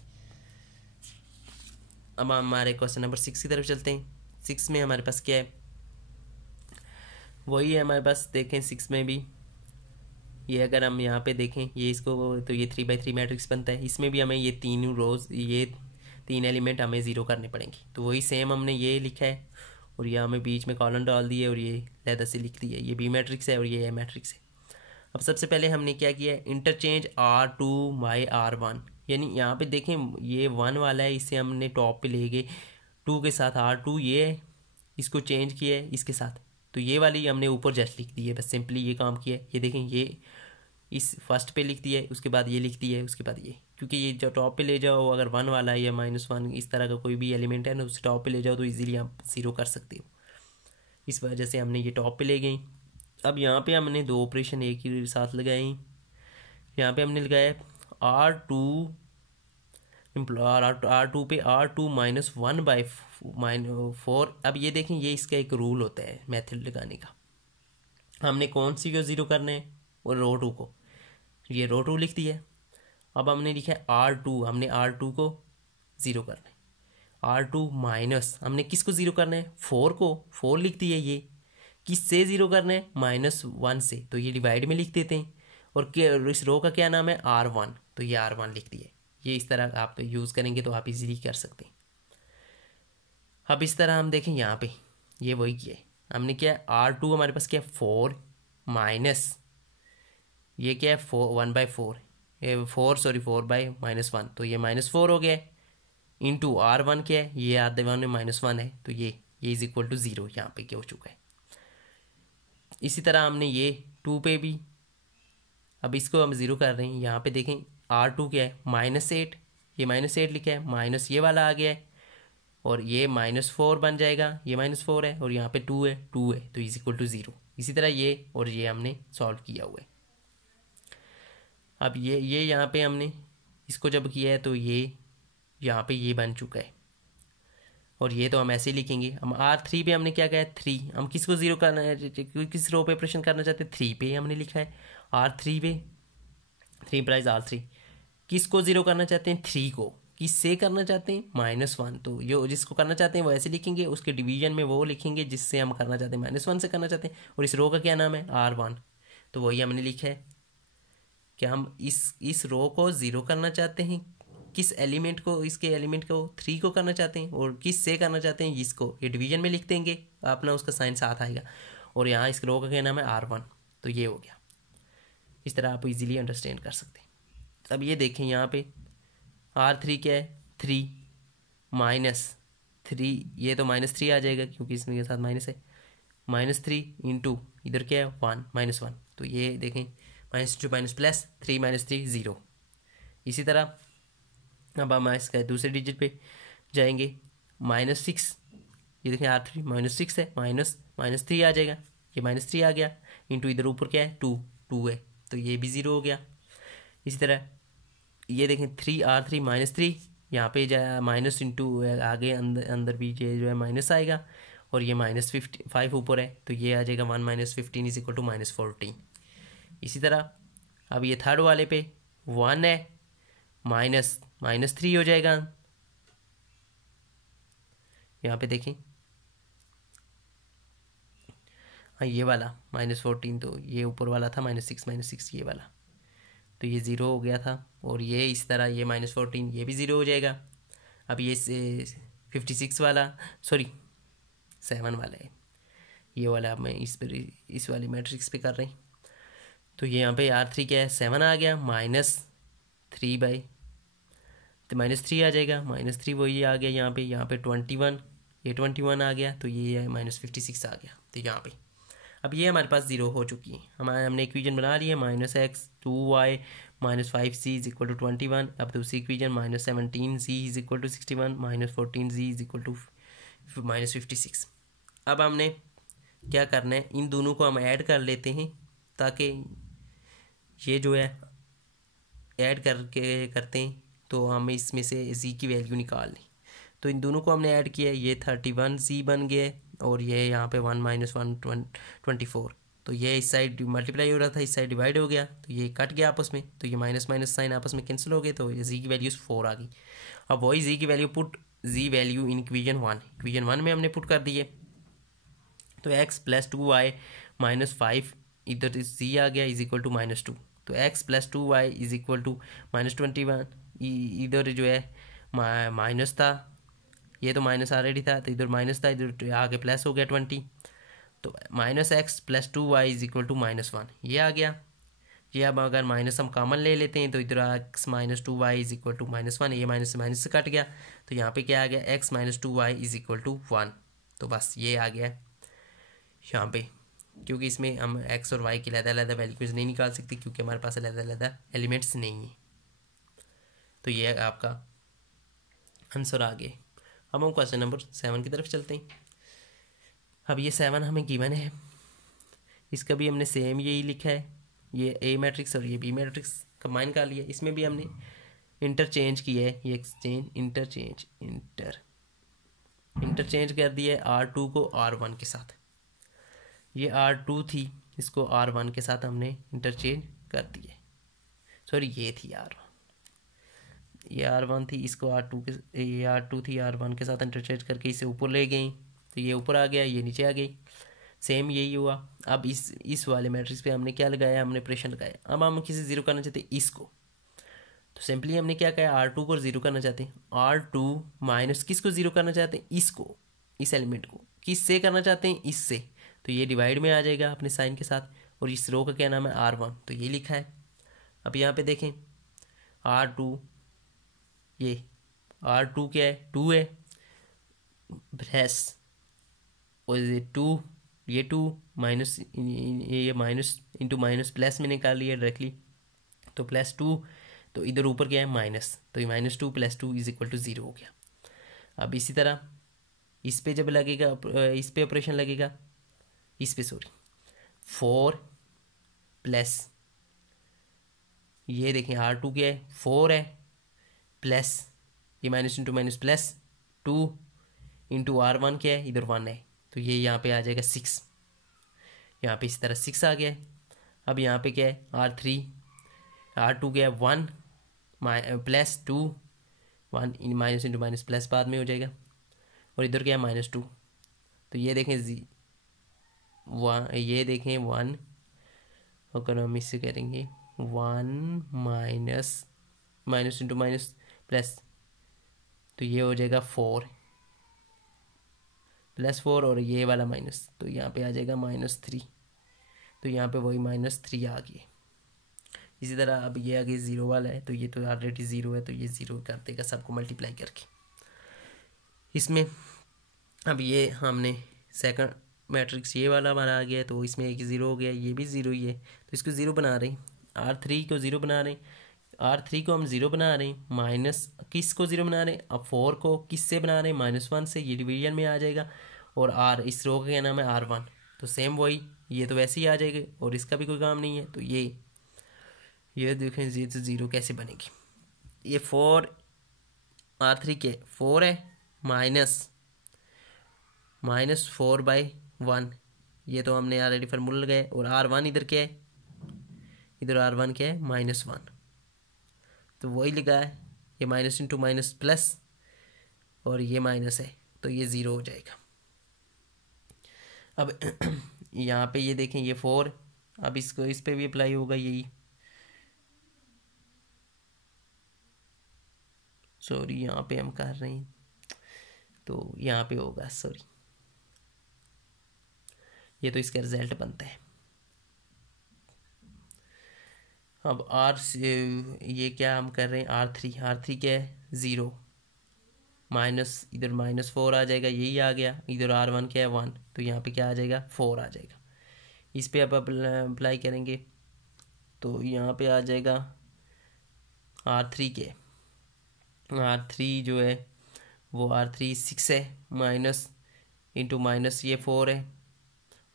अब हमारे क्वेश्चन नंबर 6 की तरफ चलते हैं। 6 में हमारे पास क्या है, वही है हमारे पास। देखें 6 में भी ये अगर हम यहाँ पे देखें ये इसको, तो ये 3/3 मैट्रिक्स बनता है। इसमें भी हमें ये 3 रोज, ये 3 एलिमेंट हमें ज़ीरो करने पड़ेंगे, तो वही सेम हमने ये लिखा है और ये हमें बीच में कॉलम डाल दिए और ये लहदा से लिख दिया, ये बी मैट्रिक्स है और ये ए मैट्रिक्स है। अब सबसे पहले हमने क्या किया है, इंटरचेंज R2 बाई R1, यानी यहाँ पे देखें ये 1 वाला है, इसे हमने टॉप पे ले गए 2 के साथ R2, ये इसको चेंज किया है इसके साथ, तो ये वाली हमने ऊपर जस्ट लिख दी है, बस सिंपली ये काम किया है। ये देखें ये इस फर्स्ट पे लिख दिया है, उसके बाद ये लिख दिया है, उसके बाद ये, क्योंकि ये जो टॉप पे ले जाओ अगर 1 वाला है या -1 इस तरह का कोई भी एलिमेंट है ना, उसे टॉप पे ले जाओ तो इजीली आप ज़ीरो कर सकते हो, इस वजह से हमने ये टॉप पे ले गई। अब यहाँ पे हमने 2 ऑपरेशन एक ही साथ लगाए। यहाँ पे हमने लगाया R2 R2 पे R2 माइनस 1/4। अब ये देखें ये इसका एक रूल होता है मेथड लगाने का, हमने कौन सी को ज़ीरो करना है, और रो 2 को, ये रो 2 लिख दिया है। अब हमने लिखा है R2, हमने R2 को ज़ीरो करना है। R2 माइनस हमने किसको ज़ीरो करना है, 4 को, 4 लिख दिया। ये किससे ज़ीरो करना है, -1 से, तो ये डिवाइड में लिख देते हैं। और इस रो का क्या नाम है, R1, तो ये R1 लिख दिए। ये इस तरह आप यूज़ करेंगे तो आप इजीली कर सकते हैं। अब इस तरह हम देखें यहाँ पे ये वही किया है हमने, क्या R2 हमारे पास क्या है 4 माइनस ये क्या है 1/4, ये 4/-1, तो ये -4 हो गया है, इंटू R1 क्या है, ये आधे वन में -1 है, तो ये इज इक्वल टू 0 यहाँ पे क्या हो चुका है। इसी तरह हमने ये 2 पे भी, अब इसको हम ज़ीरो कर रहे हैं। यहाँ पे देखें R2 क्या है -8, ये -8 लिखा है, माइनस ये वाला आ गया है और ये -4 बन जाएगा, ये -4 है और यहाँ पे 2 है तो इज इक्वल टू 0। इसी तरह ये और ये हमने सॉल्व किया हुआ है। अब ये यहाँ पे हमने इसको जब किया है तो ये यहाँ पे ये बन चुका है, और ये तो हम ऐसे ही लिखेंगे। हम R3 पे हमने क्या कहा है 3, हम किसको ज़ीरो करना है, किस रो पे ऑपरेशन करना चाहते हैं, 3 पे हमने लिखा है R3 पे, 3 प्राइज R3, किसको ज़ीरो करना चाहते हैं, 3 को, किससे करना चाहते हैं, -1, तो जो जिसको करना चाहते हैं वो ऐसे लिखेंगे, उसके डिवीजन में वो लिखेंगे जिससे हम करना चाहते हैं, -1 से करना चाहते हैं, और इस रो का क्या नाम है R1, तो वही हमने लिखा है कि हम इस रो को ज़ीरो करना चाहते हैं, किस एलिमेंट को, इसके एलिमेंट को 3 को करना चाहते हैं, और किस से करना चाहते हैं, इसको, ये डिवीजन में लिख देंगे, अपना उसका साइन साथ आएगा, और यहाँ इस रो का क्या नाम है R1, तो ये हो गया। इस तरह आप इजीली अंडरस्टैंड कर सकते हैं। अब ये देखें यहाँ पे R3 क्या है 3 -3, ये तो -3 आ जाएगा क्योंकि इसमें के साथ माइनस है, -3 इंटू इधर क्या है 1 -1, तो ये देखें -2 +3 -3 0। इसी तरह अब हम इसका दूसरे डिजिट पे जाएंगे, -6, ये देखें R3 -6 है, -3 आ जाएगा, ये -3 आ गया, इंटू इधर ऊपर क्या है 2 है, तो ये भी 0 हो गया। इसी तरह ये देखें R3 -3 यहाँ पे जो माइनस इंटू आगे अंदर भी ये जो है माइनस आएगा, और ये -5 ऊपर है, तो ये आ जाएगा 1 - 15 इज इक्वल टू -14। इसी तरह अब ये थर्ड वाले पे 1 है, -3 हो जाएगा। यहाँ पे देखें, हाँ ये वाला -14, तो ये ऊपर वाला था -6 ये वाला, तो ये ज़ीरो हो गया था। और ये इस तरह ये -14 ये भी ज़ीरो हो जाएगा। अब ये 56 वाला, सॉरी 7 वाला है ये वाला, अब मैं इस वाली मैट्रिक्स पे कर रही। तो ये यहाँ पे R3 क्या है, 7 आ गया, -3 तो -3 आ जाएगा, -3 वही आ गया यहाँ पे 21, ये 21 आ गया, तो ये -56 आ गया। तो यहाँ पे अब ये हमारे पास ज़ीरो हो चुकी है, हमने इक्वेशन बना ली है, -x 2y -5c is equal to 21। अब दूसरी equation -17c is equal to 61 -14z is equal to -56। अब हमने क्या करना है, इन दोनों को हम ऐड कर लेते हैं, ताकि ये जो है ऐड करके करते हैं तो हम इसमें से z की वैल्यू निकाल लें। तो इन दोनों को हमने ऐड किया है, ये 31z बन गया है, और ये यहाँ पे 1 - 1 24, तो ये इस साइड मल्टीप्लाई हो रहा था, इस साइड डिवाइड हो गया, तो ये कट गया आपस में, तो ये माइनस माइनस साइन आपस में कैंसिल हो गए, तो ये z की वैल्यूज़ 4 आ गई। अब वही z की value put z value in equation 1 में हमने पुट कर दिए, तो x + 2y -5 इधर z आ गया इज इक्वल टू -2, तो x + 2y is equal to -21, इधर जो है माइनस था, ये तो माइनस ऑलरेडी था, तो इधर माइनस था, इधर आगे प्लस हो गया 20, तो -x + 2y is equal to -1 ये आ गया। ये अब अगर माइनस हम कॉमन ले लेते हैं, तो इधर x - 2y is equal to -1, ये माइनस से माइनस से कट गया, तो यहाँ पे क्या आ गया, x - 2y is equal to 1। तो बस ये आ गया यहाँ पे, क्योंकि इसमें हम x और y की अलग-अलग वैल्यूज नहीं निकाल सकते, क्योंकि हमारे पास अलग-अलग एलिमेंट्स नहीं है। तो ये आपका आंसर आ गया। अब हम क्वेश्चन नंबर 7 की तरफ चलते हैं। अब ये 7 हमें गिवन है, इसका भी हमने सेम यही लिखा है, ये A मैट्रिक्स और ये B मैट्रिक्स कंबाइन कर लिया, इसमें भी हमने इंटरचेंज किया है, ये इंटरचेंज कर दिया है R2 को R1 के साथ, ये R2 थी, इसको R1 के साथ हमने इंटरचेंज कर दिया, सॉरी ये थी R1, ये R1 थी, इसको R2 के, ये R2 थी, R1 के साथ इंटरचेंज करके इसे ऊपर ले गई, तो ये ऊपर आ गया, ये नीचे आ गई, सेम यही हुआ। अब इस वाले मैट्रिक्स पे हमने क्या लगाया, हमने ऑपरेशन लगाया। अब हम किसी ज़ीरो करना चाहते हैं इसको, तो सिंपली हमने क्या कहा, R2 को ज़ीरो करना चाहते हैं, R2 माइनस किसको ज़ीरो करना चाहते हैं, इसको, इस एलिमेंट को किससे करना चाहते हैं, इससे, तो ये डिवाइड में आ जाएगा अपने साइन के साथ, और इस रो का क्या नाम है, R1, तो ये लिखा है। अब यहाँ पे देखें R2, ये R2 क्या है, 2 है, प्लस और ये 2, ये 2 माइनस, ये माइनस इंटू माइनस प्लस में निकाल लिया डायरेक्टली, तो +2, तो इधर ऊपर क्या है माइनस, तो ये -2 + 2 इज इक्वल टू 0 हो गया। अब इसी तरह इस पे जब लगेगा, इस पे ऑपरेशन लगेगा, इस पे सॉरी 4 प्लस, ये देखें R2 क्या है, 4 है, प्लस ये minus into minus plus 2 into R1 क्या है, इधर 1 है, तो ये यहाँ पे आ जाएगा 6, यहाँ पे इस तरह 6 आ गया है। अब यहाँ पे क्या है R2 क्या है 1 + 2, 1 माइनस इंटू माइनस प्लस बाद में हो जाएगा, और इधर क्या है -2, तो ये देखें ये देखें 1, अगर हम इससे करेंगे 1 माइनस इंटू माइनस प्लस, तो ये हो जाएगा 4 + 4, और ये वाला माइनस, तो यहाँ पे आ जाएगा -3, तो यहाँ पे वही -3 आ गया। इसी तरह अब ये आगे 0 वाला है, तो ये तो ऑलरेडी 0 है, तो ये 0 कर देगा सबको मल्टीप्लाई करके। इसमें अब ये हमने सेकंड मैट्रिक्स ये वाला हमारा आ गया, तो इसमें एक 0 हो गया, ये भी 0 ही है, तो इसको 0 बना रहे हैं, R3 को 0 बना रहे हैं, R3 को हम 0 बना रहे हैं, माइनस किस को 0 बना रहे हैं, अब 4 को किससे बना रहे हैं, -1 से, ये डिवीजन में आ जाएगा, और R इस रो का क्या नाम है R1, तो सेम वही, ये तो वैसे ही आ जाएगा, और इसका भी कोई काम नहीं है, तो ये देखें 0 कैसे बनेगी, ये 4 R3 के 4 है माइनस 4/1, ये तो हमने ऑलरेडी फार्मूला लगाया। और R1 इधर क्या है, इधर R1 क्या है -1, तो वही लिखा है, ये माइनस इंटू माइनस प्लस और ये माइनस है तो ये ज़ीरो हो जाएगा। अब यहाँ पे ये देखें ये 4, अब इसको इस पे भी अप्लाई होगा यही, सॉरी यहाँ पे हम कर रहे हैं तो यहाँ पे होगा, सॉरी ये तो इसका रिजल्ट बनता है। अब ये क्या हम कर रहे हैं, R3 क्या है 0, माइनस इधर -4 आ जाएगा, यही आ गया, इधर R1 क्या है 1, तो यहाँ पे क्या आ जाएगा 4 आ जाएगा। इस पे अब अप्लाई करेंगे तो यहाँ पे आ जाएगा R3 जो है वो R3 6 है, माइनस इंटू माइनस ये 4 है,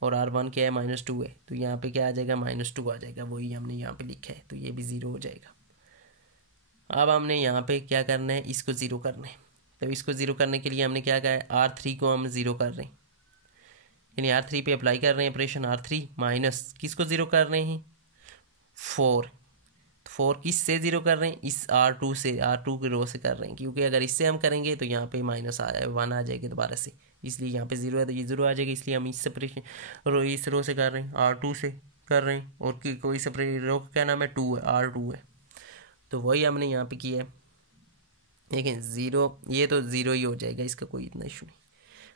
और R1 क्या है -2 है, तो यहाँ पे क्या आ जाएगा -2 आ जाएगा, वही हमने यहाँ पे लिखा है, तो ये भी 0 हो जाएगा। अब हमने यहाँ पे क्या करना है, इसको 0 करना है, तो इसको 0 करने के लिए हमने क्या कहा है, R3 को हम 0 कर रहे हैं, यानी R3 पे अप्लाई कर रहे हैं ऑपरेशन, R3 माइनस किसको 0 कर रहे हैं 4, 4 किस से 0 कर रहे हैं, इस R2 से, R2 की रो से कर रहे हैं, क्योंकि अगर इससे हम करेंगे तो यहाँ पे -1 आ जाएगी दोबारा से, इसलिए यहाँ पे 0 है तो ये 0 आ जाएगा, इसलिए हम इस सेपरेशन इस रो से कर रहे हैं, R2 से कर रहे हैं, और कोई सेपरेट रो का क्या नाम है 2 है, R2 है, तो वही हमने यहाँ पे किया है। देखें 0, ये तो 0 ही हो जाएगा, इसका कोई इतना इशू नहीं।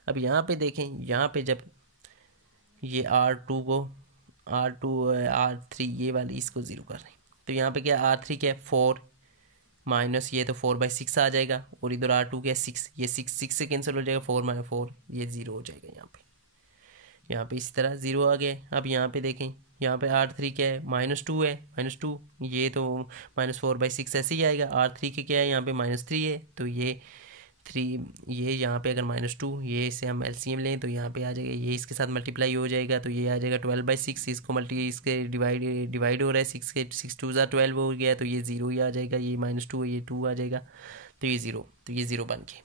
अब यहाँ पे देखें, यहाँ पे जब ये R3 ये वाली इसको 0 कर रहे हैं, तो यहाँ पे क्या R3 क्या है 4, माइनस ये तो 4/6 आ जाएगा, और इधर R2 क्या है 6, ये 6 से कैंसिल हो जाएगा, 4 - 4 ये 0 हो जाएगा। यहाँ पे इस तरह 0 आ गया। अब यहाँ पे देखें, यहाँ पे R3 क्या है -2 है, -2 ये तो -4/6 ऐसे ही आएगा। R3 के क्या है यहाँ पे -3 है, तो ये 3 ये यहाँ पे अगर -2 ये इसे हम LCM लें तो यहाँ पे आ जाएगा, ये इसके साथ मल्टीप्लाई हो जाएगा, तो ये आ जाएगा 12/6, इसको इसके डिवाइड हो रहा है, 6 के 6 2 12 हो गया, तो ये 0 ही आ जाएगा, ये -2 है ये 2 आ जाएगा, तो ये 0, तो ये 0 बन के।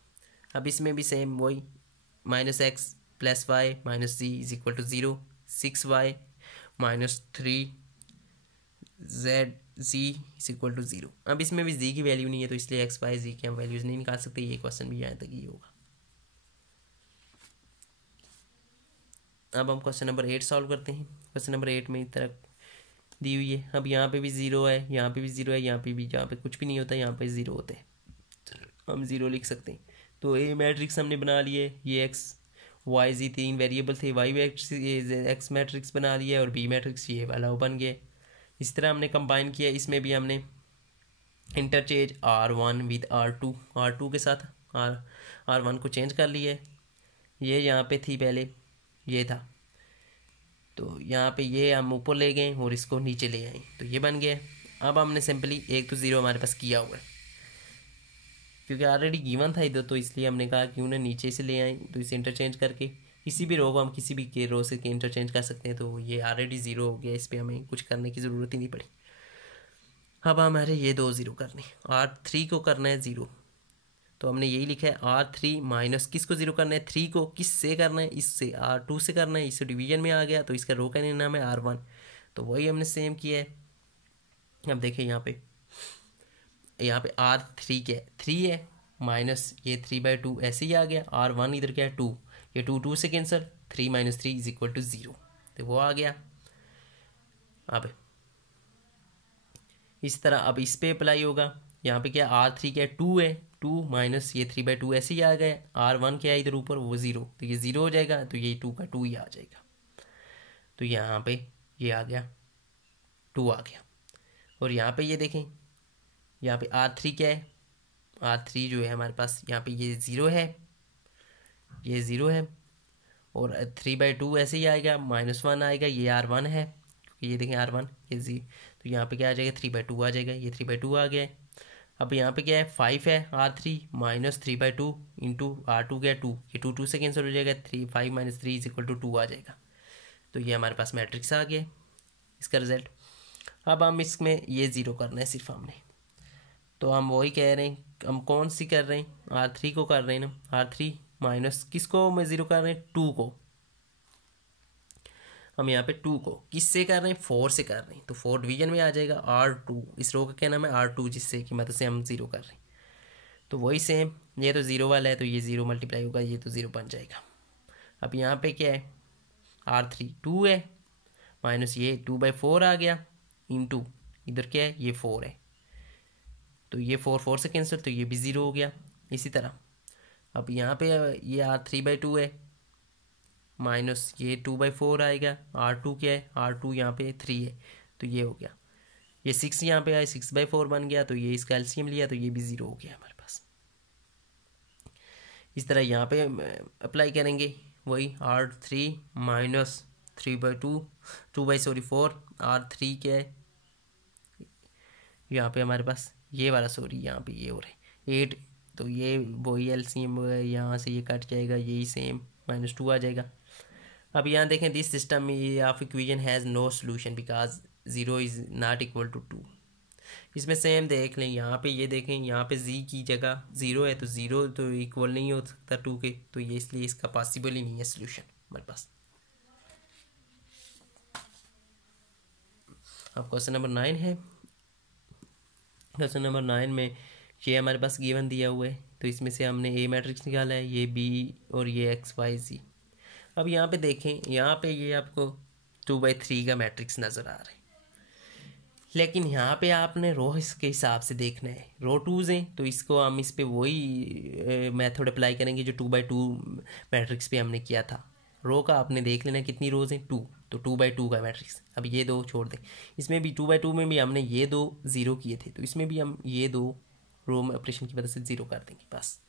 अब इसमें भी सेम वही, -x + y - z = 0, 6y - 3z = 0। अब इसमें भी z की वैल्यू नहीं है, तो इसलिए x, y, z की हम वैल्यूज़ नहीं निकाल सकते, ये क्वेश्चन भी यहाँ तक ही होगा। अब हम क्वेश्चन नंबर 8 सॉल्व करते हैं। क्वेश्चन नंबर 8 में इस तरह दी हुई है, अब यहाँ पे भी 0 है, यहाँ पे भी 0 है, यहाँ पे भी, जहाँ पे कुछ भी नहीं होता यहाँ पे 0 होते हैं, हम 0 लिख सकते हैं। तो ए मैट्रिक्स हमने बना लिए, ये x y z 3 वेरिएबल थे, y x मैट्रिक्स बना लिया, और b मैट्रिक्स ये वाला वो बन गया। इस तरह हमने कंबाइन किया, इसमें भी हमने इंटरचेंज R1 विद R2 के साथ R1 को चेंज कर लिया है, ये यहाँ पे थी पहले, ये था, तो यहाँ पे ये हम ऊपर ले गए और इसको नीचे ले आए, तो ये बन गया। अब हमने सिंपली एक तो 0 हमारे पास किया हुआ है, क्योंकि ऑलरेडी गिवन था इधर, तो इसलिए हमने कहा क्यों ना नीचे से ले आए, तो इसे इंटरचेंज करके किसी भी रो को हम किसी भी के रो से इंटरचेंज कर सकते हैं, तो ये ऑलरेडी 0 हो गया, इस पर हमें कुछ करने की ज़रूरत ही नहीं पड़ी। अब हमारे ये 2 0 करने, R3 को करना है 0, तो हमने यही लिखा है R3 माइनस किसको 0 करना है, 3 को किस से करना है, इससे R2 से करना है, इससे डिवीजन में आ गया, तो इसका रो का नाम है R1, तो वही हमने सेम किया है। अब देखें यहाँ पे R3 क्या है 3 है, माइनस ये 3/2 ऐसे ही आ गया, R1 इधर क्या है 2, ये 2 से कैंसिल, 3 - 3 = 0, तो वो आ गया। अब इस तरह अब इस पे अप्लाई होगा, यहाँ पे क्या R3 क्या है 2 है, 2 माइनस ये 3/2 ऐसे ही आ गया, R1 क्या है इधर ऊपर वो 0, तो ये 0 हो जाएगा, तो ये 2 का 2 ही आ जाएगा, तो यहाँ पे ये आ गया 2 आ गया। और यहाँ पे ये देखें, यहाँ पे R3 क्या है, R3 जो है हमारे पास यहाँ पे ये 0 है, ये 0 है, और 3/2 ऐसे ही आएगा, -1 आएगा, ये R1 है, क्योंकि ये देखें R1 ये 0, तो यहाँ पे क्या आ जाएगा 3/2 आ जाएगा, ये 3/2 आ गया है। अब यहाँ पे क्या है 5 है, R3 माइनस 3/2 इंटू R2 क्या है 2, ये 2 से कैंसिल हो जाएगा, 5 - 3 = 2 आ जाएगा, तो ये हमारे पास मैट्रिक्स आ गया इसका रिजल्ट। अब हम इसमें ये 0 करना है सिर्फ हमने, तो हम वही कह रहे हैं, हम कौन सी कर रहे हैं, R3 को कर रहे हैं ना, R3 माइनस किसको मैं ज़ीरो कर रहे हैं, 2 को। हम यहाँ पे 2 को किससे कर रहे हैं, 4 से कर रहे हैं, तो 4 डिवीजन में आ जाएगा R2, इस रो का क्या नाम है R2, जिससे कि मदद से हम ज़ीरो कर रहे हैं। तो वही सेम, ये तो ज़ीरो वाला है तो ये ज़ीरो मल्टीप्लाई होगा, ये तो ज़ीरो बन जाएगा। अब यहाँ पे क्या है, R3 2 है, माइनस ये 2/4 आ गया, इंटू इधर क्या है, ये 4 है, तो ये 4 से कैंसिल, तो ये भी ज़ीरो हो गया। इसी तरह अब यहाँ पे ये R3/2 है, माइनस ये 2/4 आएगा, R2 क्या है, R2 यहाँ पे 3 है, तो ये हो गया। ये 6 यहाँ पे आया, 6/4 बन गया, तो ये इसका एलसीएम लिया तो ये भी ज़ीरो हो गया हमारे पास। इस तरह यहाँ पे अप्लाई करेंगे वही, R3 माइनस 3/2 4, R3 क्या है यहाँ पे हमारे पास, ये वाला सॉरी यहाँ पे ये हो रहा है 8, तो ये वही एलसीएम यहाँ से ये कट जाएगा, यही सेम -2 आ जाएगा। अब यहाँ देखें, this system of equation has no solution because 0 is not equal to 2। इसमें सेम देख लें, यहाँ पे ये देखें, यहाँ पे z की जगह 0 है, तो 0 तो इक्वल नहीं हो सकता 2 के, तो ये इसलिए इसका पॉसिबल ही नहीं है सोल्यूशन हमारे पास। अब क्वेश्चन नंबर 9 है। क्वेश्चन नंबर 9 में ये हमारे पास गिवन दिया हुआ है, तो इसमें से हमने ए मैट्रिक्स निकाला है, ये बी और ये XYZ। अब यहाँ पे देखें, यहाँ पे ये आपको 2/3 का मैट्रिक्स नज़र आ रहा है, लेकिन यहाँ पे आपने रो इसके हिसाब से देखना है, रो 2s हैं तो इसको हम इस पे वही मेथड अप्लाई करेंगे जो 2/2 मैट्रिक्स पे हमने किया था। रो का आपने देख लेना कितनी रोज हैं, 2, तो 2/2 का मैट्रिक्स। अब ये दो छोड़ दें, इसमें भी 2/2 में भी हमने ये दो ज़ीरो किए थे, तो इसमें भी हम ये दो रो में ऑपरेशन की मदद से ज़ीरो कर देंगे बस।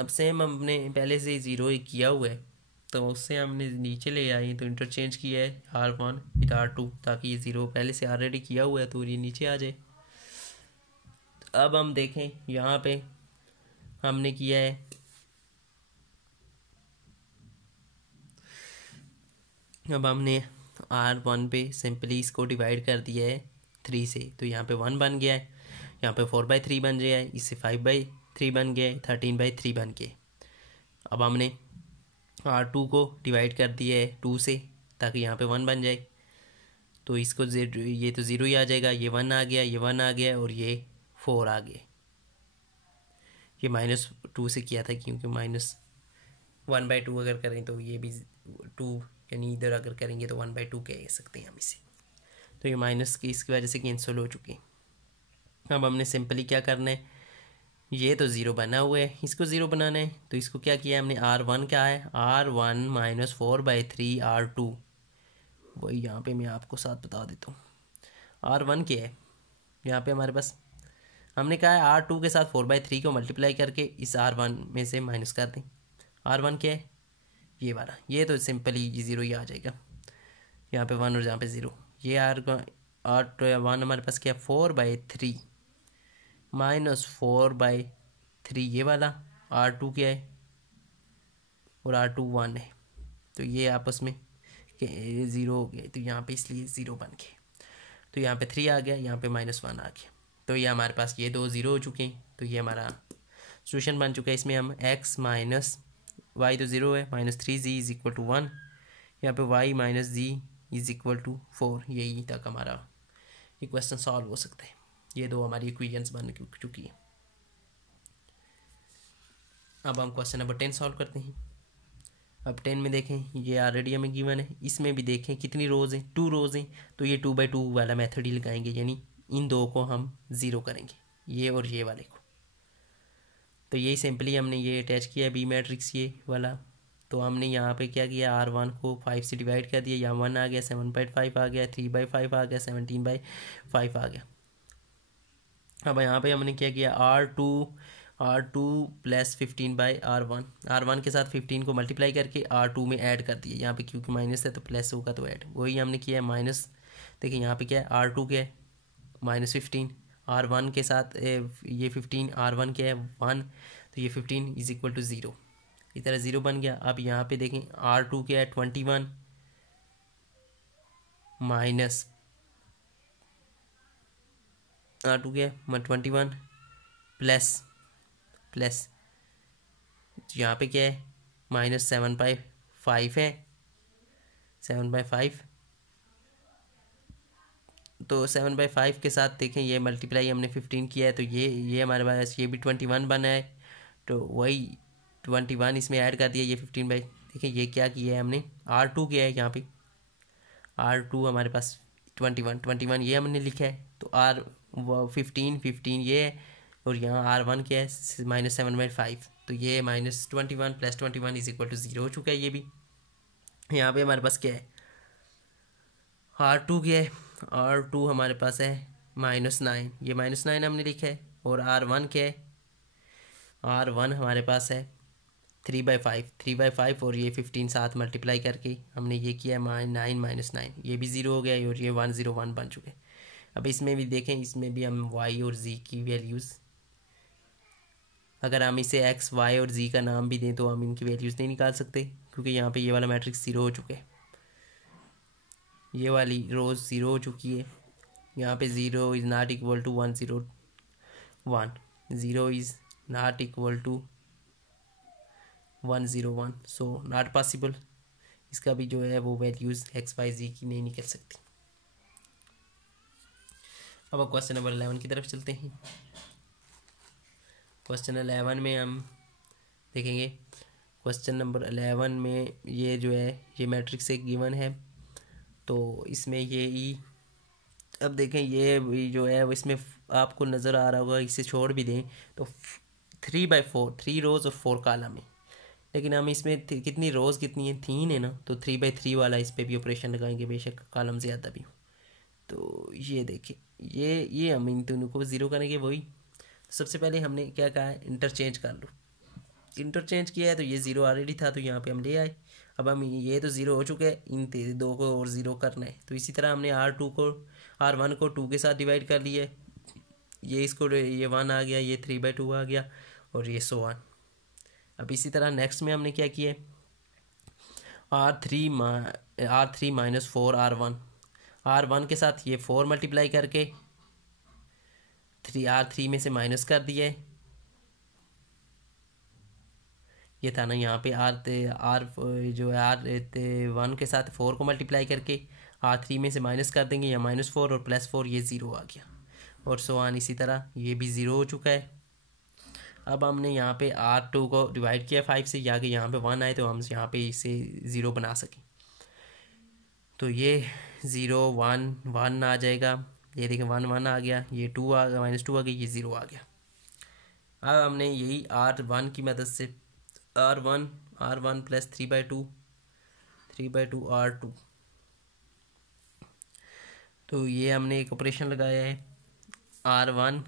अब सेम हमने पहले से ज़ीरो किया हुआ है, तो उससे हमने नीचे ले आए, तो इंटरचेंज किया है R1 विद R2, ताकि ये ज़ीरो पहले से ऑलरेडी किया हुआ है तो ये नीचे आ जाए। अब हम देखें, यहाँ पे हमने किया है अब हमने R1 पे सिंपली इसको डिवाइड कर दिया है 3 से, तो यहाँ पे 1 बन गया है, यहाँ पे 4/3 बन गया है, इससे 5/3 बन गया है, 13/3 बन गया। अब हमने R2 को डिवाइड कर दिया है 2 से, ताकि यहाँ पे 1 बन जाए, तो इसको ये तो ज़ीरो ही आ जाएगा, ये 1 आ गया, ये 1 आ गया और ये 4 आ गया। ये -2 से किया था, क्योंकि -1/2 अगर करें तो ये भी 2, यानी इधर अगर करेंगे तो 1/2 कह सकते हैं हम इसे, तो ये माइनस की इसकी वजह से कैंसिल हो चुके हैं। अब हमने सिंपली क्या करना है, ये तो ज़ीरो बना हुआ है, इसको ज़ीरो बनाना है, तो इसको क्या किया हमने, R1 क्या है, R1 - 4/3 R2, वही यहाँ पे मैं आपको साथ बता देता हूँ। R1 क्या है, यहाँ पे हमारे पास हमने कहा है R2 के साथ 4/3 को मल्टीप्लाई करके इस R1 में से माइनस कर दें। R1 क्या है, ये वाला, ये तो सिंपली ज़ीरो ही आ जाएगा, यहाँ पे 1 और यहाँ पे ज़ीरो। ये R1 हमारे पास क्या है, 4/3 -4/3 ये वाला, R2 क्या है और R2 1 है, तो ये आपस में ज़ीरो हो गया, तो यहाँ पे इसलिए ज़ीरो बन गए, तो यहाँ पे 3 आ गया, यहाँ पे -1 आ गया, तो ये हमारे पास ये दो ज़ीरो हो चुके हैं, तो ये हमारा सोल्यूशन बन चुका है। इसमें हम x माइनस वाई तो ज़ीरो है, -3z इज़ इक्वल टू 1, यहाँ पे y - z is equal to 4, यही तक हमारा ये क्वेश्चन सॉल्व हो सकता है। ये दो हमारी इक्वेशंस बन चुकी है। अब हम क्वेश्चन नंबर 10 सॉल्व करते हैं। अब 10 में देखें, ये ऑलरेडी हमें गिवन है, इसमें भी देखें कितनी रोज़ हैं, 2 रोज़ हैं, तो ये 2/2 वाला मेथड ही लगाएंगे, यानी इन दो को हम ज़ीरो करेंगे, ये और ये वाले को। तो यही सिंपली हमने ये अटैच किया है बी मैट्रिक्स ये वाला, तो हमने यहाँ पे क्या किया, R1 को 5 से डिवाइड कर दिया, यहाँ 1 आ गया, 7/5 आ गया, 3/5 आ गया, 17/5 आ गया। अब यहाँ पे हमने क्या किया, R2 प्लस 15/R1 के साथ 15 को मल्टीप्लाई करके R2 में ऐड कर दिया, यहाँ पे क्योंकि माइनस है तो प्लस होगा तो ऐड, वही हमने किया है माइनस। देखिए यहाँ पे क्या है, R2 क्या है -15, R1 के साथ ये 15, R1 क्या है 1, तो ये 15 इज़ इक्वल टू 0, इस तरह 0 बन गया। अब यहाँ पे देखें R2 क्या है 21 माइनस R2 क्या है 21 प्लस यहाँ पे क्या है -7/5 है 7/5। तो 7/5 के साथ देखें ये मल्टीप्लाई हमने 15 किया है तो ये हमारे पास ये भी 21 बना है। तो वही 21 इसमें ऐड कर दिया, ये 15 देखिए ये क्या किया है हमने R2 किया है यहाँ पे R2 हमारे पास 21 ये हमने लिखा है। तो R15 ये है और यहाँ R1 क्या है -7/5। तो ये -21 + 21 = 0 हो चुका है। ये भी यहाँ पे हमारे पास क्या है R2 क्या है R2 हमारे पास है -9, ये -9 हमने लिखा है। और R1 क्या है R1 हमारे पास है 3/5 और ये 15 साथ मल्टीप्लाई करके हमने ये किया है 9 - 9, ये भी 0 हो गया और ये 101 बन चुके। अब इसमें भी देखें, इसमें भी हम y और z की वैल्यूज़, अगर हम इसे x, y और z का नाम भी दें तो हम इनकी वैल्यूज़ नहीं निकाल सकते क्योंकि यहाँ पे ये वाला मैट्रिक्स 0 हो चुका है, ये वाली रोज़ 0 हो चुकी है। यहाँ पे 0 is not equal to 101, 0 is not equal to 101, so not possible. इसका भी जो है वो वैल्यूज़ x, y, z की नहीं निकल सकती। अब क्वेश्चन नंबर 11 की तरफ चलते हैं। क्वेश्चन 11 में हम देखेंगे, क्वेश्चन नंबर 11 में ये जो है ये मैट्रिक्स एक गिवन है। तो इसमें ये ई, अब देखें ये जो है वो इसमें आपको नज़र आ रहा होगा, इसे छोड़ भी दें तो 3/4, 3 रोज़ और 4 कॉलम है। लेकिन हम इसमें कितनी रोज़ कितनी है 3 है ना, तो 3/3 वाला इस पर भी ऑपरेशन लगाएंगे, बेशक कॉलम ज़्यादा भी हो। तो ये देखें ये हम इन दोनों को 0 करेंगे वही। तो सबसे पहले हमने क्या कहा है इंटरचेंज कर लो, इंटरचेंज किया है तो ये 0 ऑलरेडी था तो यहाँ पे हम ले आए। अब हम ये तो 0 हो चुके हैं, इन दो को और 0 करना है। तो इसी तरह हमने R1 को 2 के साथ डिवाइड कर लिया है, ये इसको ये 1 आ गया, ये 3/2 आ गया और ये 100। अब इसी तरह नेक्स्ट में हमने क्या किया R3 - 4 R1 के साथ ये 4 मल्टीप्लाई करके R3 में से माइनस कर दिया है, ये था ना यहाँ पे R जो है R1 के साथ 4 को मल्टीप्लाई करके R3 में से माइनस कर देंगे, या -4 और +4 ये 0 आ गया और सो ऑन। इसी तरह ये भी 0 हो चुका है। अब हमने यहाँ पे R2 को डिवाइड किया 5 से, या कि यहाँ पे 1 आए तो हम यहाँ पे इसे 0 बना सकें। तो ये 0 1 1 आ जाएगा, ये देखें 1 1 आ गया, ये 2 आ गया, -2 आ गई, ये 0 आ गया। अब हमने यही R1 की मदद से R1 + 3/2 R2, तो ये हमने एक ऑपरेशन लगाया है R1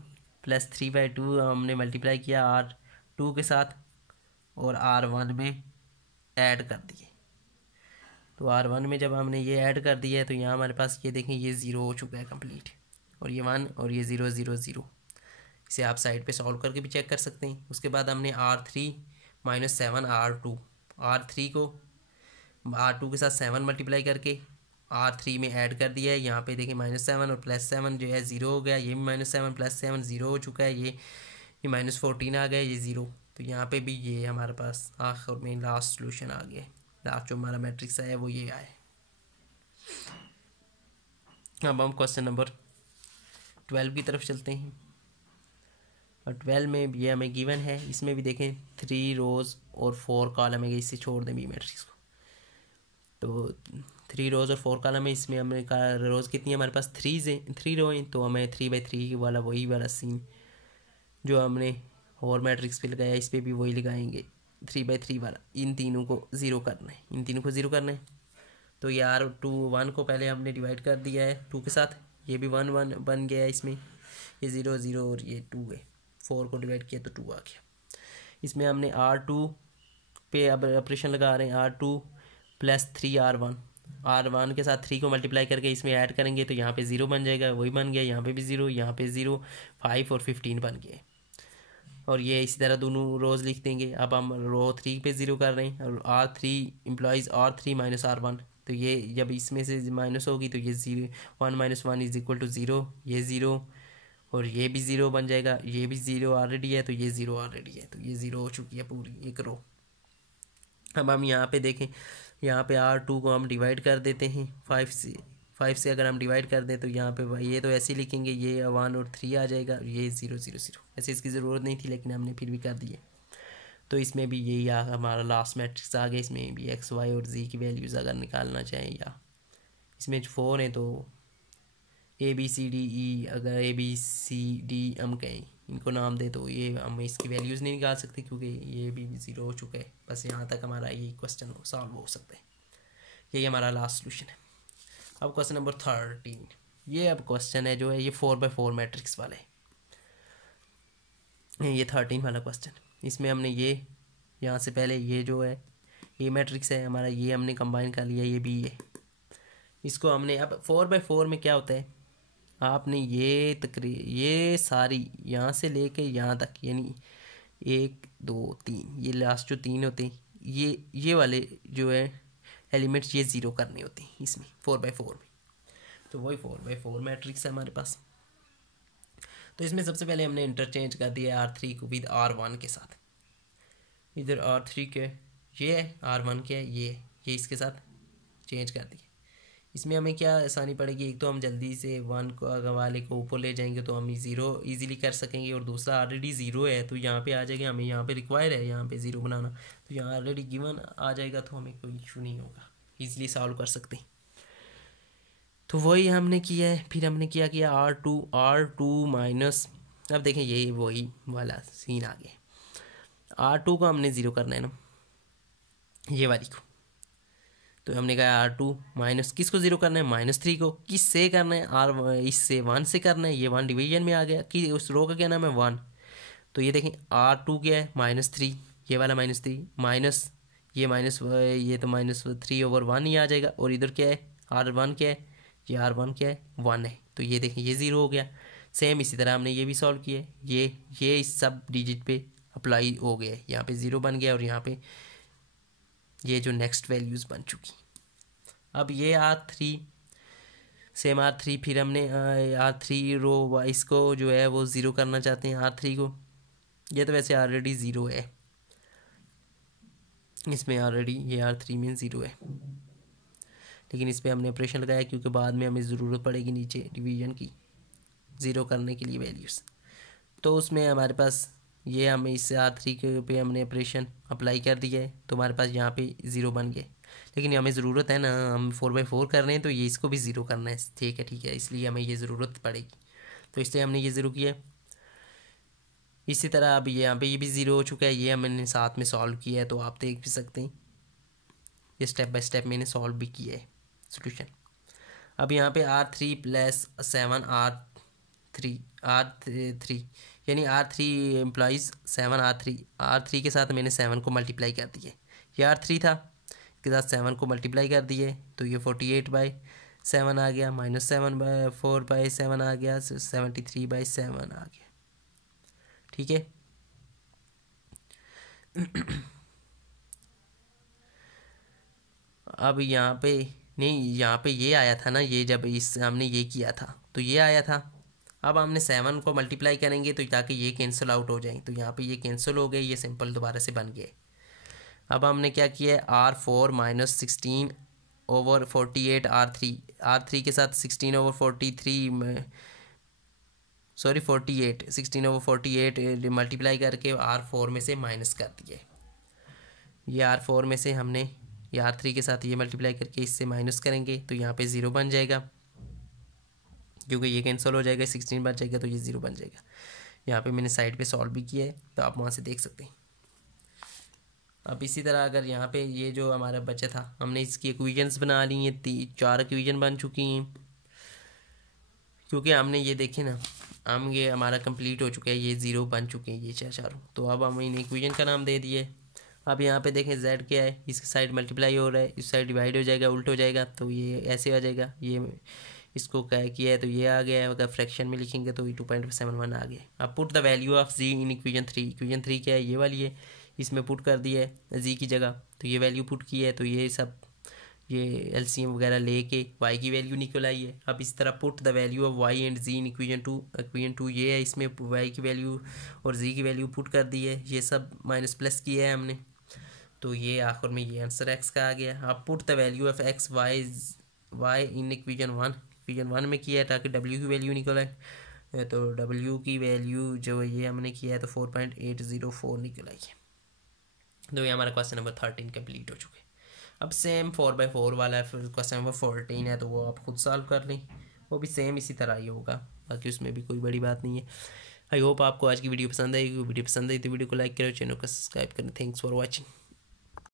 + 3/2 हमने मल्टीप्लाई किया R2 के साथ और R1 में ऐड कर दिए। तो R1 में जब हमने ये ऐड कर दिया है तो यहाँ हमारे पास ये देखें ये 0 हो चुका है कंप्लीट, और ये 1 और ये 0 0 0। इसे आप साइड पे सॉल्व करके भी चेक कर सकते हैं। उसके बाद हमने R3 - 7 R3 को R2 के साथ 7 मल्टीप्लाई करके R3 में ऐड कर दिया है। यहाँ पे देखिए -7 और +7 जो है 0 हो गया, ये भी -7 +7 0 हो चुका है, ये -14 आ गया, ये 0। तो यहाँ पे भी ये हमारे पास आखिर में लास्ट सोल्यूशन आ गया, लास्ट जो हमारा मैट्रिक्स है वो ये आए। अब हम क्वेश्चन नंबर 12 की तरफ चलते हैं। और 12 में ये हमें गिवन है, इसमें भी देखें 3 रोज़ और 4 कॉलम है, इससे छोड़ दें भी मैट्रिक्स को। तो 3 रोज़ और 4 कॉलम है, इसमें हमें रोज़ कितनी है हमारे पास 3 रो हैं, तो हमें 3/3 वाला वही वाला सीन जो हमने और मैट्रिक्स पे लगाया इस पर भी वही लगाएंगे 3/3 वाला। इन तीनों को 0 करना है, इन तीनों को 0 करना है। तो ये R1 को पहले हमने डिवाइड कर दिया है 2 के साथ, ये भी 1 1 बन गया है, इसमें ये 0 0 और ये 2 है, 4 को डिवाइड किया तो 2 आ गया। इसमें हमने R2 पे अब ऑपरेशन लगा रहे हैं, R2 + 3 R1 के साथ 3 को मल्टीप्लाई करके इसमें ऐड करेंगे तो यहाँ पे 0 बन जाएगा, वही बन गया, यहाँ पे भी 0, यहाँ पे 0, 5 और 15 बन गए। और ये इसी तरह दोनों रोज़ लिख देंगे। अब हम रो 3 पे 0 कर रहे हैं, और R3 इम्प्लॉइज़ R3 - R1, तो ये जब इसमें से माइनस होगी तो ये 0 1 - 1 = 0, ये 0 और ये भी ज़ीरो बन जाएगा, ये भी ज़ीरो ऑलरेडी है तो ये ज़ीरो ऑलरेडी है, तो ये ज़ीरो हो चुकी है पूरी एक रो। अब हम यहाँ पे देखें, यहाँ पे R2 को हम डिवाइड कर देते हैं 5 से अगर हम डिवाइड कर दें तो यहाँ पे ये तो ऐसे ही लिखेंगे, ये 1 और 3 आ जाएगा, ये 0 0 0। ऐसे इसकी ज़रूरत नहीं थी लेकिन हमने फिर भी कर दिए। तो इसमें भी यही हमारा लास्ट मैट्रिक्स आ गया। इसमें भी x y और z की वैल्यूज़ अगर निकालना चाहें, या इसमें 4 है तो ABCDE, अगर ABCD हम कहें इनको नाम दे तो ये हम इसकी वैल्यूज़ नहीं निकाल सकते क्योंकि ये भी 0 हो चुका है। बस यहाँ तक हमारा ये क्वेश्चन सॉल्व हो सकता है। यही हमारा लास्ट सोल्यूशन है। अब क्वेश्चन नंबर 13, ये अब क्वेश्चन है जो है ये 4x4 मैट्रिक्स वाला है। ये 13 वाला क्वेश्चन, इसमें हमने ये यहाँ से पहले ये जो है ये मैट्रिक्स है हमारा, ये हमने कंबाइन कर लिया, ये भी इसको हमने अब 4x4 में क्या होता है, आपने ये सारी यहाँ से लेके यहाँ तक यानी 1 2 3 ये लास्ट जो 3 होते हैं ये वाले जो है एलिमेंट्स ये 0 करने होते हैं इसमें 4x4 में। तो वही 4x4 मैट्रिक्स है हमारे पास। तो इसमें सबसे पहले हमने इंटरचेंज कर दिया R3 को विद R1 के साथ। इधर R3 के ये है, R1 के ये इसके साथ चेंज कर दिया। इसमें हमें क्या आसानी पड़ेगी, एक तो हम जल्दी से 1 को अगर वाले को ऊपर ले जाएंगे तो हम 0 ईजिली कर सकेंगे, और दूसरा ऑलरेडी 0 है तो यहाँ पे आ जाएगा, हमें यहाँ पे रिक्वायर है यहाँ पे 0 बनाना, तो यहाँ ऑलरेडी गिवन आ जाएगा तो हमें कोई इशू नहीं होगा, ईजिली सॉल्व कर सकते हैं। तो वही हमने किया है। फिर हमने क्या किया R2 माइनस, अब देखें ये वही वाला सीन आ गया। R2 को हमने 0 करना है ना, ये वाली को, तो हमने कहा R2 माइनस किसको 0 करना है, -3 को। किस से करना है, इससे 1 से करना है। ये 1 डिवीजन में आ गया कि उस रो का क्या नाम है 1। तो ये देखें R2 क्या है -3, ये वाला -3 माइनस ये ये तो -3/1 ही आ जाएगा। और इधर क्या है R1 क्या है, ये R1 क्या है 1 है, तो ये देखें ये 0 हो गया। सेम इसी तरह हमने ये भी सॉल्व किया है, ये इस सब डिजिट पे अप्लाई हो गया है, यहाँ पे 0 बन गया और यहाँ पे ये जो नेक्स्ट वैल्यूज़ बन चुकी। अब ये R3 सेम R3, फिर हमने R3 रो इसको जो है वो 0 करना चाहते हैं R3 को। ये तो वैसे ऑलरेडी 0 है, इसमें ऑलरेडी ये R3 में 0 है, लेकिन इस पर हमने ऑपरेशन लगाया क्योंकि बाद में हमें ज़रूरत पड़ेगी नीचे डिवीजन की 0 करने के लिए वैल्यूज़। तो उसमें हमारे पास ये हमें इससे R3 के पे हमने ऑपरेशन अप्लाई कर दिया है, तो हमारे पास यहाँ पे 0 बन गए। लेकिन हमें ज़रूरत है ना, हम 4x4 कर रहे हैं तो ये इसको भी 0 करना है, ठीक है, इसलिए हमें ये ज़रूरत पड़ेगी, तो इसलिए हमने ये 0 किया। इसी तरह अब यहाँ पे ये भी 0 हो चुका है, ये हमने साथ में सॉल्व किया है, तो आप देख भी सकते हैं ये स्टेप बाय स्टेप मैंने सॉल्व भी किया है सोल्यूशन। अब यहाँ पे R3 + 7 R3 यानी R3 एम्प्लॉइज़ 7 R3 के साथ मैंने 7 को मल्टीप्लाई कर दिया। ये R3 था, इसके साथ 7 को मल्टीप्लाई कर दिए तो ये 48/7 आ गया, -4/7 आ गया, 73/7 आ गया, ठीक है। अब यहाँ पे नहीं, यहाँ पे ये आया था ना, ये जब हमने ये किया था तो ये आया था। अब हमने 7 को मल्टीप्लाई करेंगे तो ताकि ये कैंसिल आउट हो जाए, तो यहाँ पे ये कैंसिल हो गए, ये सिंपल दोबारा से बन गए। अब हमने क्या किया है R4 - 16/48 R3 के साथ 16/48 मल्टीप्लाई करके R4 में से माइनस कर दिए। ये R4 में से हमने ये R3 के साथ ये मल्टीप्लाई करके इससे माइनस करेंगे तो यहाँ पे 0 बन जाएगा, क्योंकि ये कैंसिल हो जाएगा, 16 बन जाएगा तो ये 0 बन जाएगा। यहाँ पे मैंने साइड पे सॉल्व भी किया है तो आप वहाँ से देख सकते हैं। अब इसी तरह अगर यहाँ पे ये जो हमारा बचा था, हमने इसकी इक्वेशंस बना ली हैं, 4 इक्वेशन बन चुकी हैं, क्योंकि हमने ये देखे ना, ये हमारा कंप्लीट हो चुका है, ये 0 बन चुके हैं ये चारों। तो अब हम इन इक्वेशन का नाम दे दिए। अब यहाँ पे देखें z क्या है, इसके साइड मल्टीप्लाई हो रहा है, इस साइड डिवाइड हो जाएगा, उल्ट हो जाएगा, तो ये ऐसे आ जाएगा। ये इसको क्या किया है तो ये आ गया है, अगर फ्रैक्शन में लिखेंगे तो ये 2.71 आ गया। अब put the value of z in equation 3। Equation 3 क्या है, ये वाली है, इसमें पुट कर दिया है z की जगह, तो ये वैल्यू पुट की है तो ये सब ये एलसीएम वगैरह लेके वाई की वैल्यू निकल आई है। अब इस तरह put the value of y and z in equation two ये है, इसमें वाई की वैल्यू और जी की वैल्यू पुट कर दी है, ये सब माइनस प्लस किया है हमने, तो ये आखिर में ये आंसर एक्स का आ गया। अब put the value of x y in equation one में किया है ताकि डब्ल्यू की वैल्यू निकल आए, तो डब्ल्यू की वैल्यू जो है ये हमने किया है तो 4.804 निकल आई है। तो ये हमारा क्वेश्चन नंबर 13 कंप्लीट हो चुके हैं। अब सेम 4/4 वाला है, फिर क्वेश्चन नंबर 14 है, तो वो आप खुद सॉल्व कर लें, वो भी सेम इसी तरह ही होगा, बाकी उसमें भी कोई बड़ी बात नहीं है। आई होप आपको आज की वीडियो पसंद आई। वीडियो पसंद आई तो वीडियो को लाइक करें, चैनल को सब्सक्राइब करें। Thanks for watching.